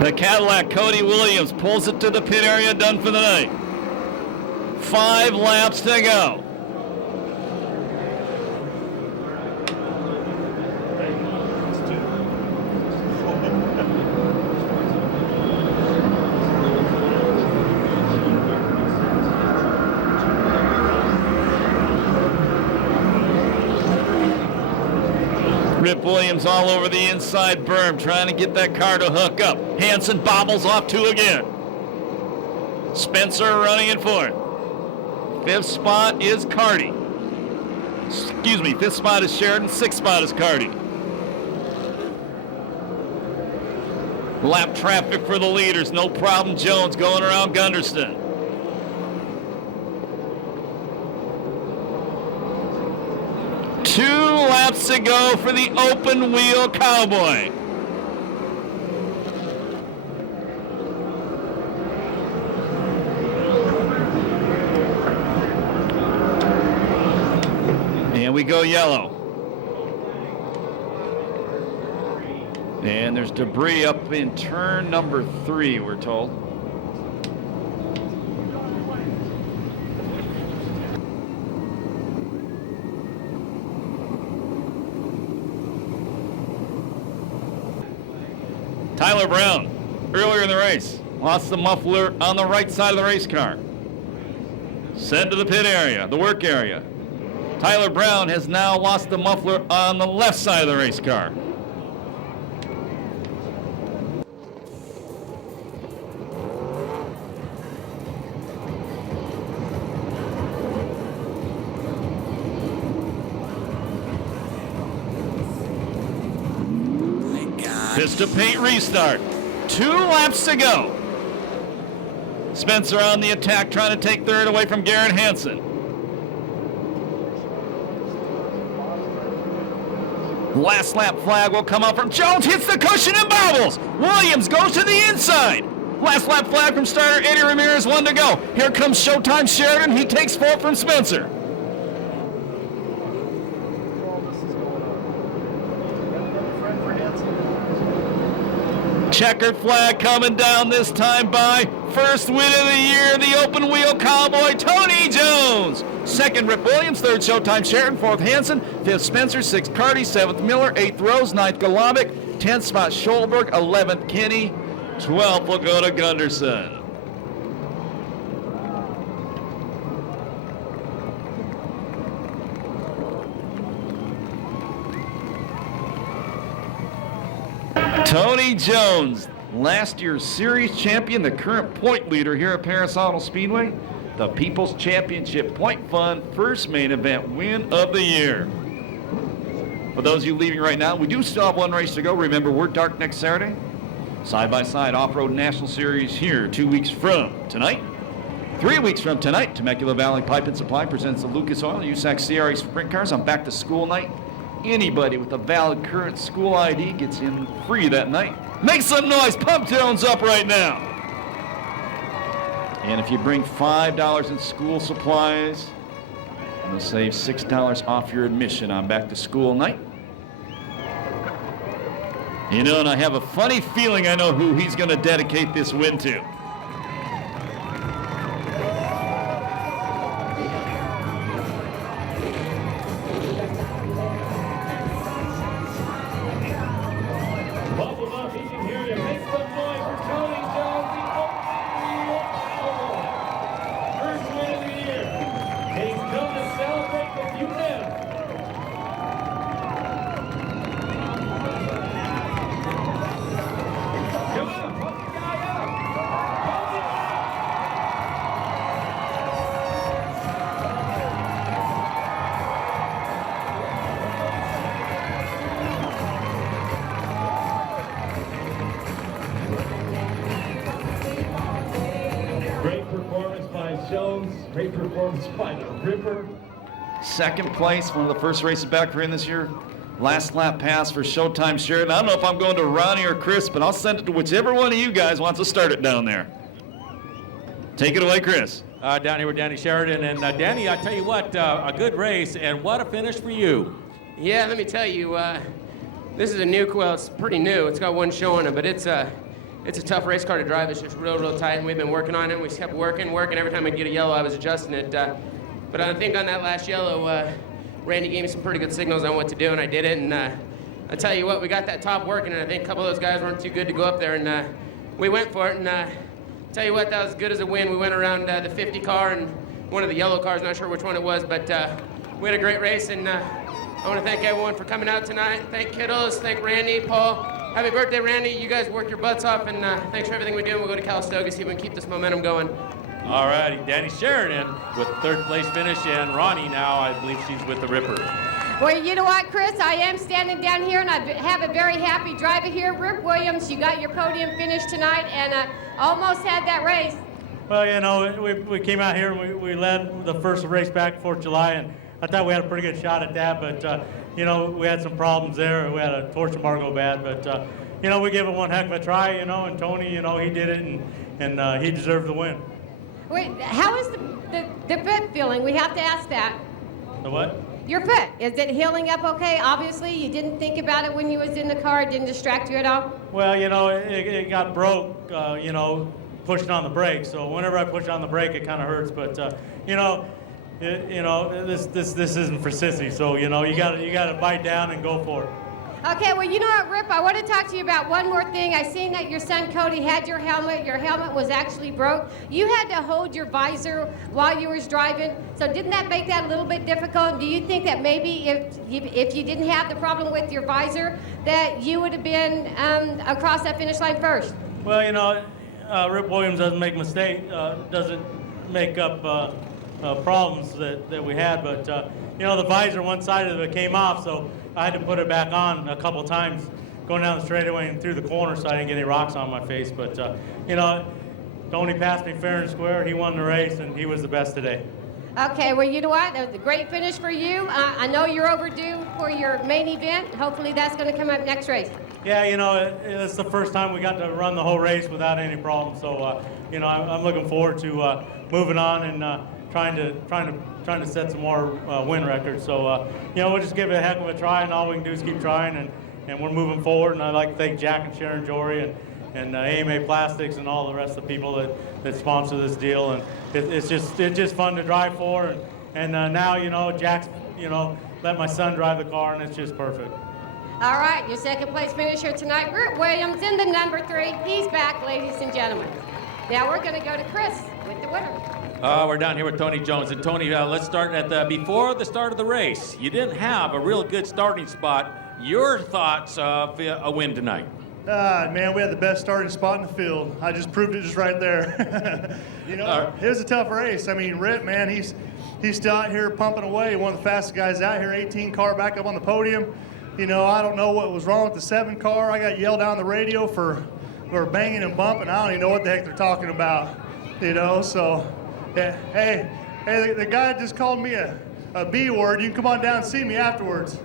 The Cadillac, Cody Williams, pulls it to the pit area, done for the night. 5 laps to go. Rip Williams all over the inside berm, trying to get that car to hook up. Hansen bobbles off 2 again. Spencer running in 4th. 5th spot is Carty. Excuse me, 5th spot is Sheridan, 6th spot is Carty. Lap traffic for the leaders, no problem. Jones going around Gunderston. Two laps to go for the open wheel cowboy. And we go yellow. And there's debris up in turn number 3, we're told. Tyler Brown, earlier in the race, lost the muffler on the right side of the race car. Sent to the pit area, the work area. Tyler Brown has now lost the muffler on the left side of the race car. Pistol paint restart. 2 laps to go. Spencer on the attack, trying to take 3rd away from Garrett Hansen. Last lap flag will come up from Jones, hits the cushion and bobbles. Williams goes to the inside. Last lap flag from starter Eddie Ramirez, 1 to go. Here comes Showtime Sheridan. He takes 4th from Spencer. Checkered flag coming down this time by first win of the year, the open wheel cowboy, Tony Jones. Second, Rip Williams. Third, Showtime Sheridan. Fourth, Hansen. Fifth, Spencer. Sixth, Carty. Seventh, Miller. Eighth, Rose. Ninth, Golovic. 10th spot, Scholberg. 11th, Kinney. 12th will go to Gunderson. Tony Jones, last year's series champion, the current point leader here at Perris Auto Speedway. The People's Championship Point Fund first main event win of the year. For those of you leaving right now, we do still have one race to go. Remember, we're dark next Saturday. Side-by-side Off-Road National Series here 2 weeks from tonight. 3 weeks from tonight, Temecula Valley Pipe and Supply presents the Lucas Oil USAC CRA Sprint Cars on Back to School night. Anybody with a valid current school ID gets in free that night. Make some noise, pump Jones up right now. And if you bring $5 in school supplies, you'll save $6 off your admission on Back to School night. You know, and I have a funny feeling I know who he's going to dedicate this win to. Buckle up, he can hear you. Make some noise for Tony Jones, the open wheel cowboy. First win of the year. And he's come to celebrate with you now. Come on, pump the guy up. Pump it up. Great performance by Jones. Great performance by the Ripper. Second place, one of the first races back for him this year. Last lap pass for Showtime Sheridan. I don't know if I'm going to Ronnie or Chris, but I'll send it to whichever one of you guys wants to start it down there. Take it away, Chris. Down here with Danny Sheridan. And Danny, I tell you what, a good race, and what a finish for you. Yeah, let me tell you, this is a new, well, it's pretty new. It's got one show on it, but it's a tough race car to drive. It's just real tight, and we've been working on it. We kept working. Every time I'd get a yellow, I was adjusting it. But I think on that last yellow, Randy gave me some pretty good signals on what to do, and I did it. And I tell you what, we got that top working, and I think a couple of those guys weren't too good to go up there, and we went for it. And tell you what, that was good as a win. We went around the 50 car and one of the yellow cars, not sure which one it was, but we had a great race, and I want to thank everyone for coming out tonight. Thank kiddos, thank Randy, Paul. Happy birthday, Randy. You guys work your butts off, and thanks for everything we do. We'll go to Calistoga, see if we can keep this momentum going. All righty, Danny Sheridan with third place finish, and Ronnie now, I believe she's with the Ripper. Well, you know what, Chris? I am standing down here, and I have a very happy driver here. Rip Williams, you got your podium finish tonight, and almost had that race. Well, you know, we came out here and we led the first race back 4th of July, and I thought we had a pretty good shot at that, but, you know, we had some problems there. We had a torch embargo bad, but, you know, we gave it one heck of a try, you know, and Tony, you know, he did it, and he deserved the win. Wait, how is the foot feeling? We have to ask that. The what? Your foot, is it healing up okay? Obviously, you didn't think about it when you was in the car. It didn't distract you at all? Well, you know, it got broke, you know, pushing on the brake. So whenever I push on the brake, it kind of hurts. But, you know, this isn't for sissies. So, you know, you gotta bite down and go for it. Okay, well, you know what, Rip, I want to talk to you about one more thing. I seen that your son Cody had your helmet. Your helmet was actually broke. You had to hold your visor while you was driving. So didn't that make that a little bit difficult? Do you think that maybe if you didn't have the problem with your visor, that you would have been across that finish line first? Well, you know, Rip Williams doesn't make mistakes, doesn't make up problems that we had, but you know, the visor, one side of it came off, so I had to put it back on a couple times going down the straightaway and through the corner, so I didn't get any rocks on my face. But you know, Tony passed me fair and square. He won the race, and he was the best today. Okay, well, you know what? That was a great finish for you. I know you're overdue for your main event. Hopefully that's going to come up next race. Yeah, you know, it's the first time we got to run the whole race without any problems. So, you know, I'm looking forward to moving on and trying to set some more win records. So, you know, we'll just give it a heck of a try, and all we can do is keep trying, and we're moving forward. And I'd like to thank Jack and Sharon Jory and AMA Plastics and all the rest of the people that sponsor this deal. And it's just fun to drive for. And now, you know, Jack's, you know, let my son drive the car, and it's just perfect. All right, your second place finisher tonight, Britt Williams in the number 3. He's back, ladies and gentlemen. Now we're going to go to Chris with the winner. We're down here with Tony Jones. And Tony, let's start at before the start of the race. You didn't have a real good starting spot. Your thoughts of a win tonight? Man, we had the best starting spot in the field. I just proved it just right there. You know, it was a tough race. I mean, Rip, man, he's still out here pumping away. One of the fastest guys out here, 18 car back up on the podium. You know, I don't know what was wrong with the 7 car. I got yelled down the radio for banging and bumping. I don't even know what the heck they're talking about. You know, so, yeah, hey, the guy just called me a B word. You can come on down and see me afterwards.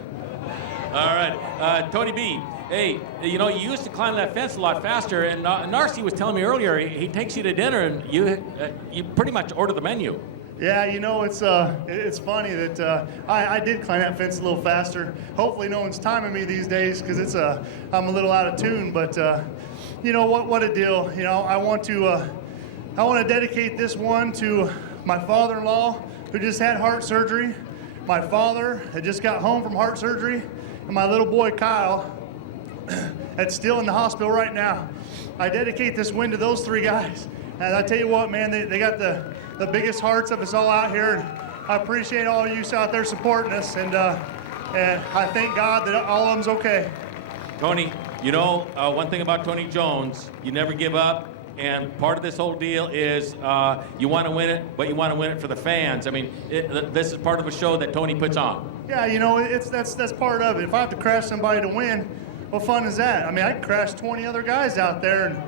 All right, Tony B. Hey, you know, you used to climb that fence a lot faster, and Narcy was telling me earlier he takes you to dinner, and you pretty much order the menu. Yeah, you know, it's funny that I did climb that fence a little faster. Hopefully no one's timing me these days because I'm a little out of tune. But you know what a deal. You know, I want to dedicate this one to my father-in-law who just had heart surgery. My father had just got home from heart surgery, and my little boy Kyle that's still in the hospital right now. I dedicate this win to those 3 guys. And I tell you what, man, they got the biggest hearts of us all out here. And I appreciate all of you out there supporting us. And I thank God that all of them's okay. Tony, you know, one thing about Tony Jones, you never give up. And part of this whole deal is you want to win it, but you want to win it for the fans. I mean, this is part of a show that Tony puts on. Yeah, you know, that's part of it. If I have to crash somebody to win, what fun is that? I mean, I could crash 20 other guys out there and,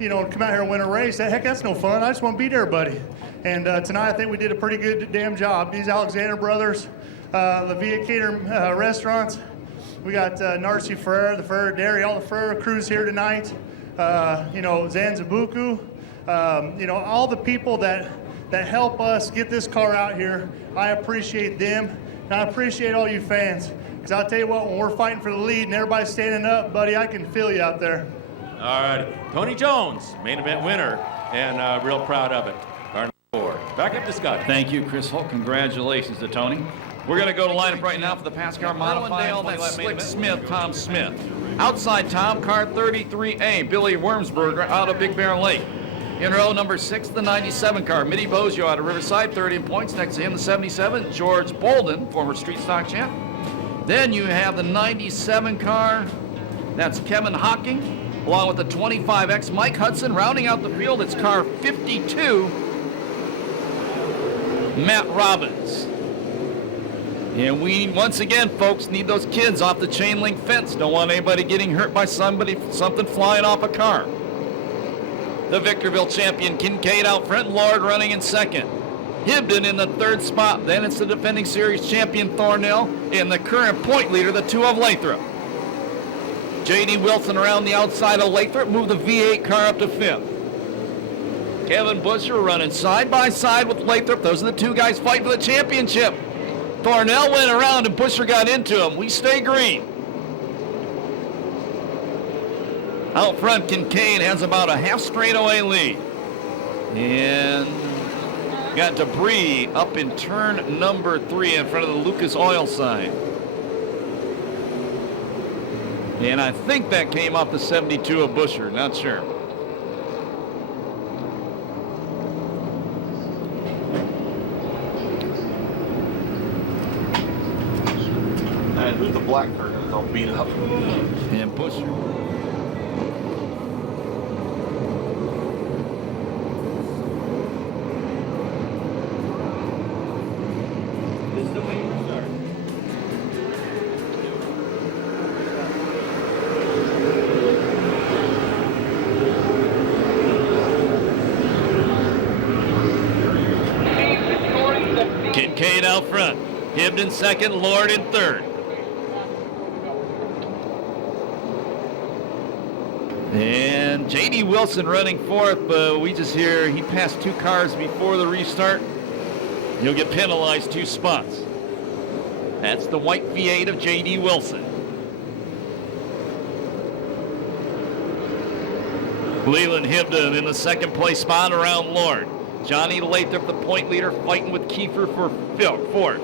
you know, come out here and win a race. Heck, that's no fun. I just want to beat everybody. And tonight, I think we did a pretty good damn job. These Alexander brothers, La Via Cater Restaurants. We got Narcy Ferrer, the Ferrer Dairy, all the Ferrer crews here tonight. You know, Zanzibuku. You know, all the people that help us get this car out here. I appreciate them, and I appreciate all you fans. Because I'll tell you what, when we're fighting for the lead and everybody's standing up, buddy, I can feel you out there. All right, Tony Jones, main event winner, and real proud of it. Car number 4. Back up to Scott. Thank you, Chris Holt. Congratulations to Tony. We're going to go to lineup right now for the PASSCAR Modified. That's Slick Smith, Tom Smith. Outside Tom, car 33A, Billy Wormsberger out of Big Bear Lake. In row number 6, the 97 car, Mitty Bozio out of Riverside, 30 in points. Next to him, the 77, George Bolden, former street stock champ. Then you have the 97 car, that's Kevin Hocking, along with the 25X, Mike Hudson. Rounding out the field, it's car 52, Matt Robbins. And we, once again, folks, need those kids off the chain link fence. Don't want anybody getting hurt by something flying off a car. The Victorville champion, Kincaid out front, Lord running in second. Hibden in the 3rd spot. Then it's the defending series champion Thornell and the current point leader, the 2 of Lathrop. J.D. Wilson around the outside of Lathrop, moved the V8 car up to 5th. Kevin Busher running side by side with Lathrop. Those are the 2 guys fighting for the championship. Thornell went around and Busher got into him. We stay green. Out front, Kincaid has about a half straightaway lead. And got debris up in turn number 3 in front of the Lucas Oil sign. And I think that came off the 72 of Busher, not sure. And who's the black curtain that's all beat up? And Busher. Kincaid out front. Hibden second, Lord in 3rd. And J.D. Wilson running 4th, but we just hear he passed 2 cars before the restart. He'll get penalized 2 spots. That's the white V8 of J.D. Wilson. Leland Hibden in the second place spot around Lord. Johnny Lathrop, the point leader, fighting with Kiefer for fourth.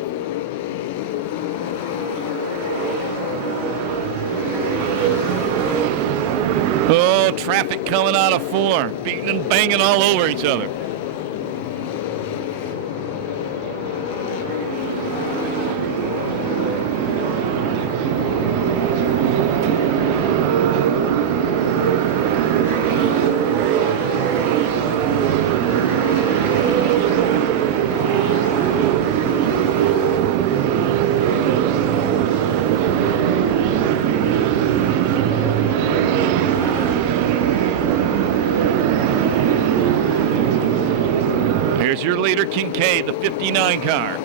Oh, traffic coming out of 4, beating and banging all over each other. Here's your leader, Kincaid, the 59 car.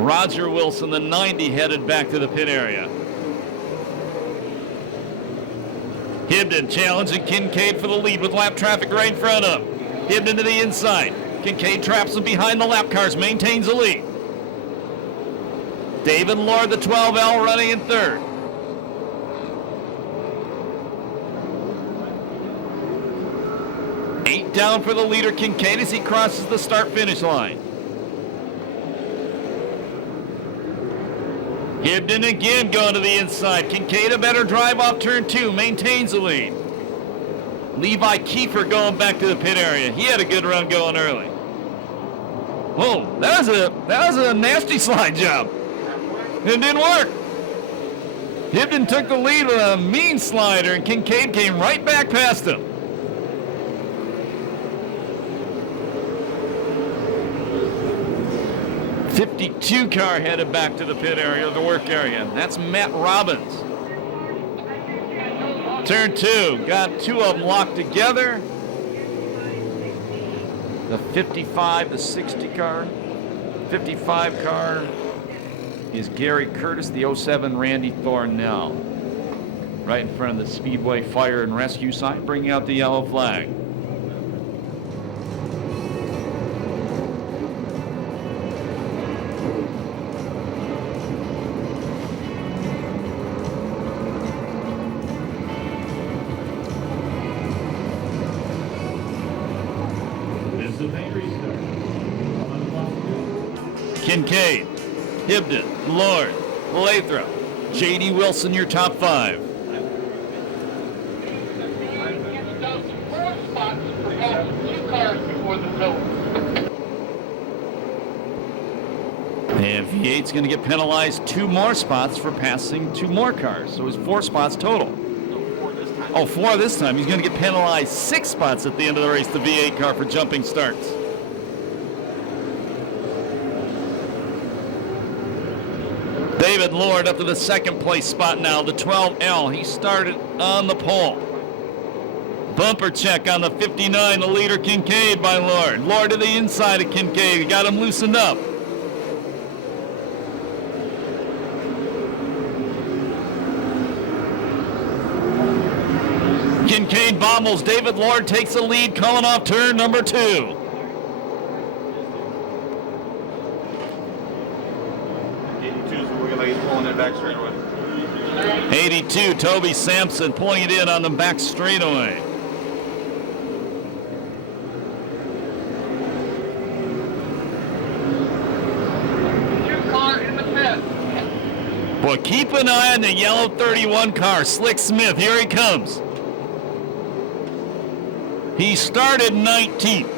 Roger Wilson, the 90, headed back to the pit area. Hibden challenging Kincaid for the lead with lap traffic right in front of him. Hibden to the inside. Kincaid traps him behind the lap cars, maintains the lead. David Lord, the 12L, running in third. Eight down for the leader, Kincaid, as he crosses the start-finish line. Hibden again going to the inside. Kincaid a better drive off turn 2, maintains the lead. Levi Kiefer going back to the pit area. He had a good run going early. Whoa, that was a nasty slide job. It didn't work. Hibden took the lead with a mean slider, and Kincaid came right back past him. '52 car headed back to the pit area, the work area. That's Matt Robbins. Turn 2, got 2 of them locked together. The 55, the 60 car. 55 car is Gary Curtis, the 07 Randy Thornell. Right in front of the Speedway fire and rescue sign, bringing out the yellow flag. Kincaid, Hibden, Lord, Lathrop, J.D. Wilson, your top 5. And V8's going to get penalized 2 more spots for passing 2 more cars. So it's 4 spots total. Oh, 4 this time. He's going to get penalized 6 spots at the end of the race, the V8 car, for jumping starts. David Lord up to the second place spot now, the 12L. He started on the pole. Bumper check on the 59, the leader Kincaid by Lord. Lord to the inside of Kincaid, he got him loosened up. Kincaid bommels, David Lord takes the lead, calling off turn number 2. 82, Toby Sampson pulling it in on the back straightaway. Boy, keep an eye on the yellow 31 car, Slick Smith. Here he comes. He started 19th.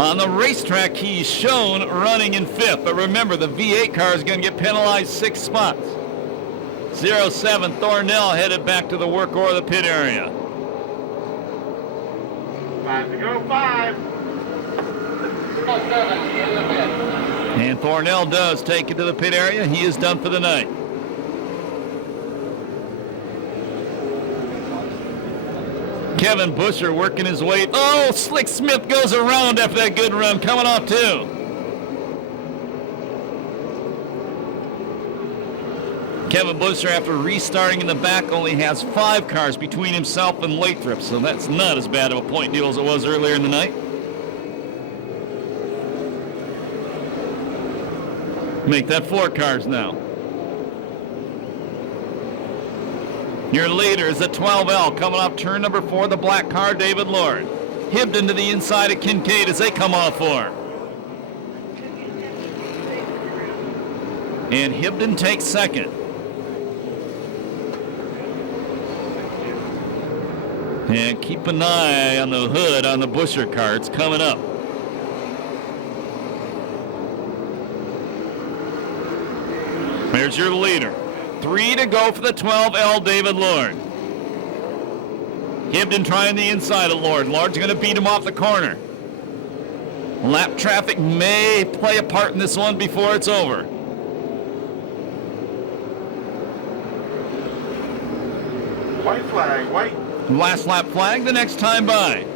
On the racetrack, he's shown running in 5th. But remember, the V8 car is going to get penalized 6 spots. 07 Thornell headed back to the work or the pit area. 5 to go, 5. And Thornell does take it to the pit area. He is done for the night. Kevin Busher working his way. Oh, Slick Smith goes around after that good run, coming off 2. Kevin Busher, after restarting in the back, only has 5 cars between himself and Lathrop, so that's not as bad of a point deal as it was earlier in the night. Make that 4 cars now. Your leader is the 12L coming off turn number 4, the black car, David Lord. Hibden to the inside of Kincaid as they come off 4. And Hibden takes second. And keep an eye on the hood on the Busher car. It's coming up. There's your leader. 3 to go for the 12L, David Lord. Hibden trying the inside of Lord. Lord's going to beat him off the corner. Lap traffic may play a part in this one before it's over. White flag, white. Last lap flag the next time by.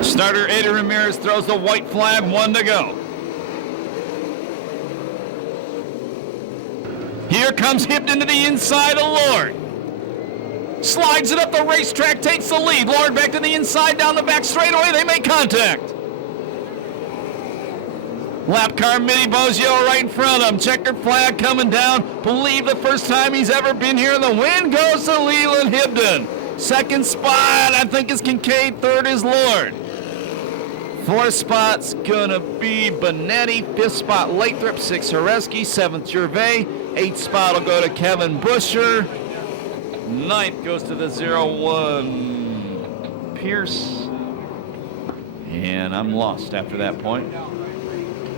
Starter Eddie Ramirez throws the white flag, 1 to go. Here comes Hibden to the inside of Lord. Slides it up the racetrack, takes the lead. Lord back to the inside, down the back straightaway. They make contact. Lap car Mitty Bozio right in front of him. Checkered flag coming down. Believe the first time he's ever been here. The win goes to Leland Hibden. Second spot, I think, is Kincaid. Third is Lord. 4th spot's gonna be Benetti. 5th spot, Lathrop. 6th, Horeski. 7th, Gervais. 8th spot will go to Kevin Busher. 9th goes to the 01 Pierce. And I'm lost after that point.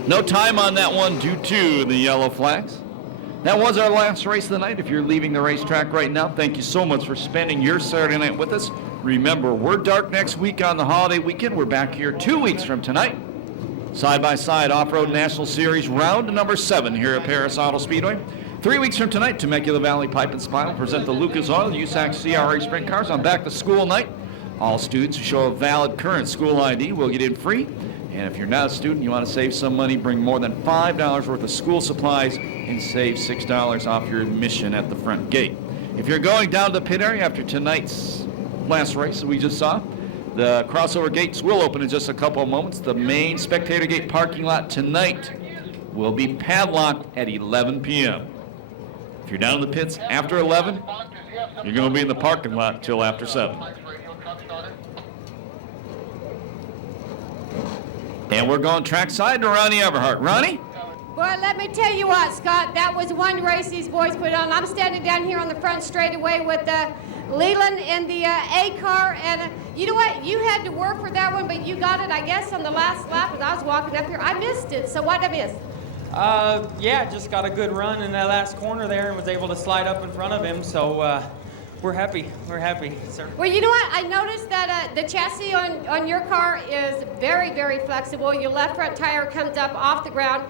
No time on that one due to the yellow flags. That was our last race of the night. If you're leaving the racetrack right now, thank you so much for spending your Saturday night with us. Remember, we're dark next week on the holiday weekend. We're back here 2 weeks from tonight. Side-by-side Off-Road National Series round number 7 here at Perris Auto Speedway. 3 weeks from tonight, Temecula Valley Pipe and Spine will present the Lucas Oil USAC CRA Sprint Cars on back-to-school night. All students who show a valid current school ID will get in free. And if you're not a student, you want to save some money, bring more than $5 worth of school supplies and save $6 off your admission at the front gate. If you're going down to the pit area after tonight's last race that we just saw, the crossover gates will open in just a couple of moments. The main spectator gate parking lot tonight will be padlocked at 11 p.m. If you're down in the pits after 11, you're going to be in the parking lot until after 7. And we're going trackside to Ronnie Everhart. Ronnie? Well, let me tell you what, Scott, that was one race these boys put on. I'm standing down here on the front straightaway with Leland in the A car, and you know what? You had to work for that one, but you got it, I guess, on the last lap as I was walking up here. I missed it, so what did I miss? Yeah, just got a good run in that last corner there and was able to slide up in front of him, so we're happy, sir. Well, you know what? I noticed that the chassis on your car is very, very flexible. Your left front tire comes up off the ground.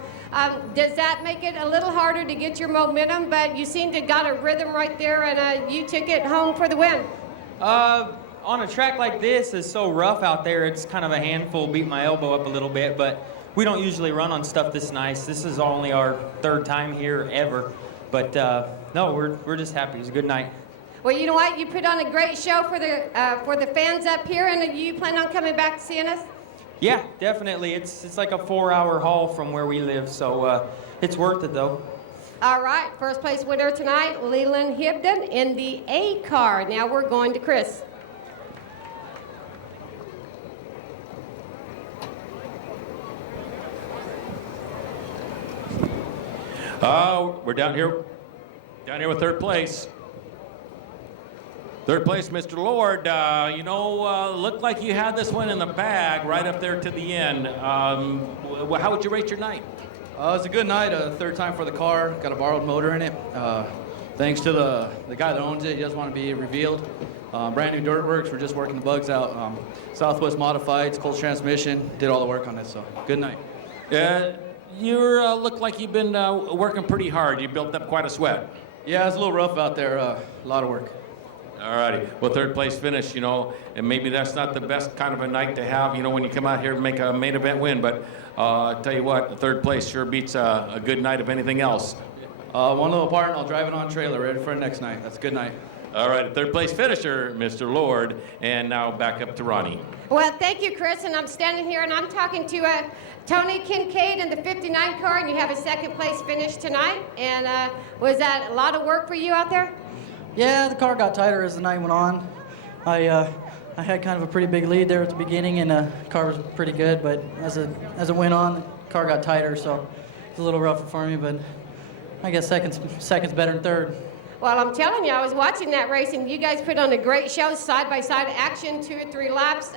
Does that make it a little harder to get your momentum? But you seem to have got a rhythm right there, and you took it home for the win. On a track like this, it's so rough out there, it's kind of a handful, beat my elbow up a little bit, but we don't usually run on stuff this nice. This is only our 3rd time here ever. But no, we're just happy. It was a good night. Well, you know what? You put on a great show for the fans up here, and you plan on coming back to seeing us? Yeah, definitely. It's like a 4-hour haul from where we live, so it's worth it, though. All right, first place winner tonight, Leland Hibden in the A car. Now we're going to Chris. We're down here with 3rd place. 3rd place, Mr. Lord. Looked like you had this one in the bag right up there to the end. How would you rate your night? It was a good night. 3rd time for the car. Got a borrowed motor in it. Thanks to the guy that owns it. He doesn't want to be revealed. Brand new dirt works. We're just working the bugs out. Southwest Modifieds, Cold transmission. Did all the work on it. So good night. you look like you've been working pretty hard. You built up quite a sweat. Yeah, it's a little rough out there. A lot of work. All righty. Well, third place finish, you know, and maybe that's not the best kind of a night to have, you know, when you come out here and make a main event win. But I'll tell you what, third place sure beats a good night of anything else. One little part, and I'll drive it on trailer ready for the next night. That's a good night. All right, third place finisher, Mr. Lord. And now back up to Ronnie. Well, thank you, Chris. And I'm standing here and I'm talking to Tony Kincaid in the 59 car, and you have a second place finish tonight. And was that a lot of work for you out there? Yeah, the car got tighter as the night went on. I had kind of a pretty big lead there at the beginning, and the car was pretty good. But as it went on, the car got tighter, so it's a little rougher for me. But I guess second's better than third. Well, I'm telling you, I was watching that race, and you guys put on a great show, side-by-side action, 2 or 3 laps.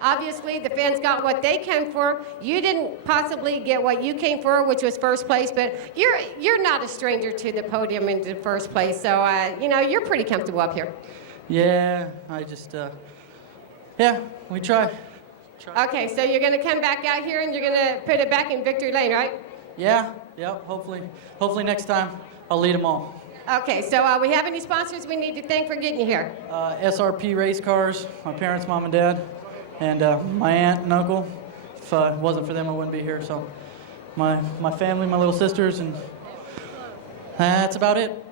Obviously, the fans got what they came for. You didn't possibly get what you came for, which was first place, but you're not a stranger to the podium in the first place, so, you know, you're pretty comfortable up here. Yeah, I just, yeah, we try. Okay, so you're going to come back out here, and you're going to put it back in victory lane, right? Yeah, hopefully next time I'll lead them all. Okay, so we have any sponsors we need to thank for getting you here? SRP Race Cars, my parents, mom and dad, and my aunt and uncle. If it wasn't for them, I wouldn't be here. So my family, my little sisters, and that's about it.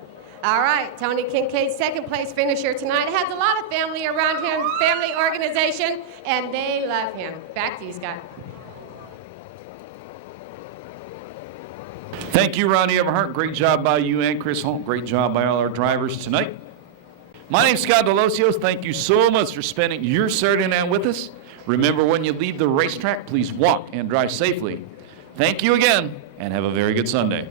All right, Tony Kincaid, second place finisher tonight. Has a lot of family around him, family organization, and they love him. Back to you, Scott. Thank you, Ronnie Everhart. Great job by you and Chris Holt. Great job by all our drivers tonight. My name's Scott Delosios. Thank you so much for spending your Saturday night with us. Remember, when you leave the racetrack, please walk and drive safely. Thank you again, and have a very good Sunday.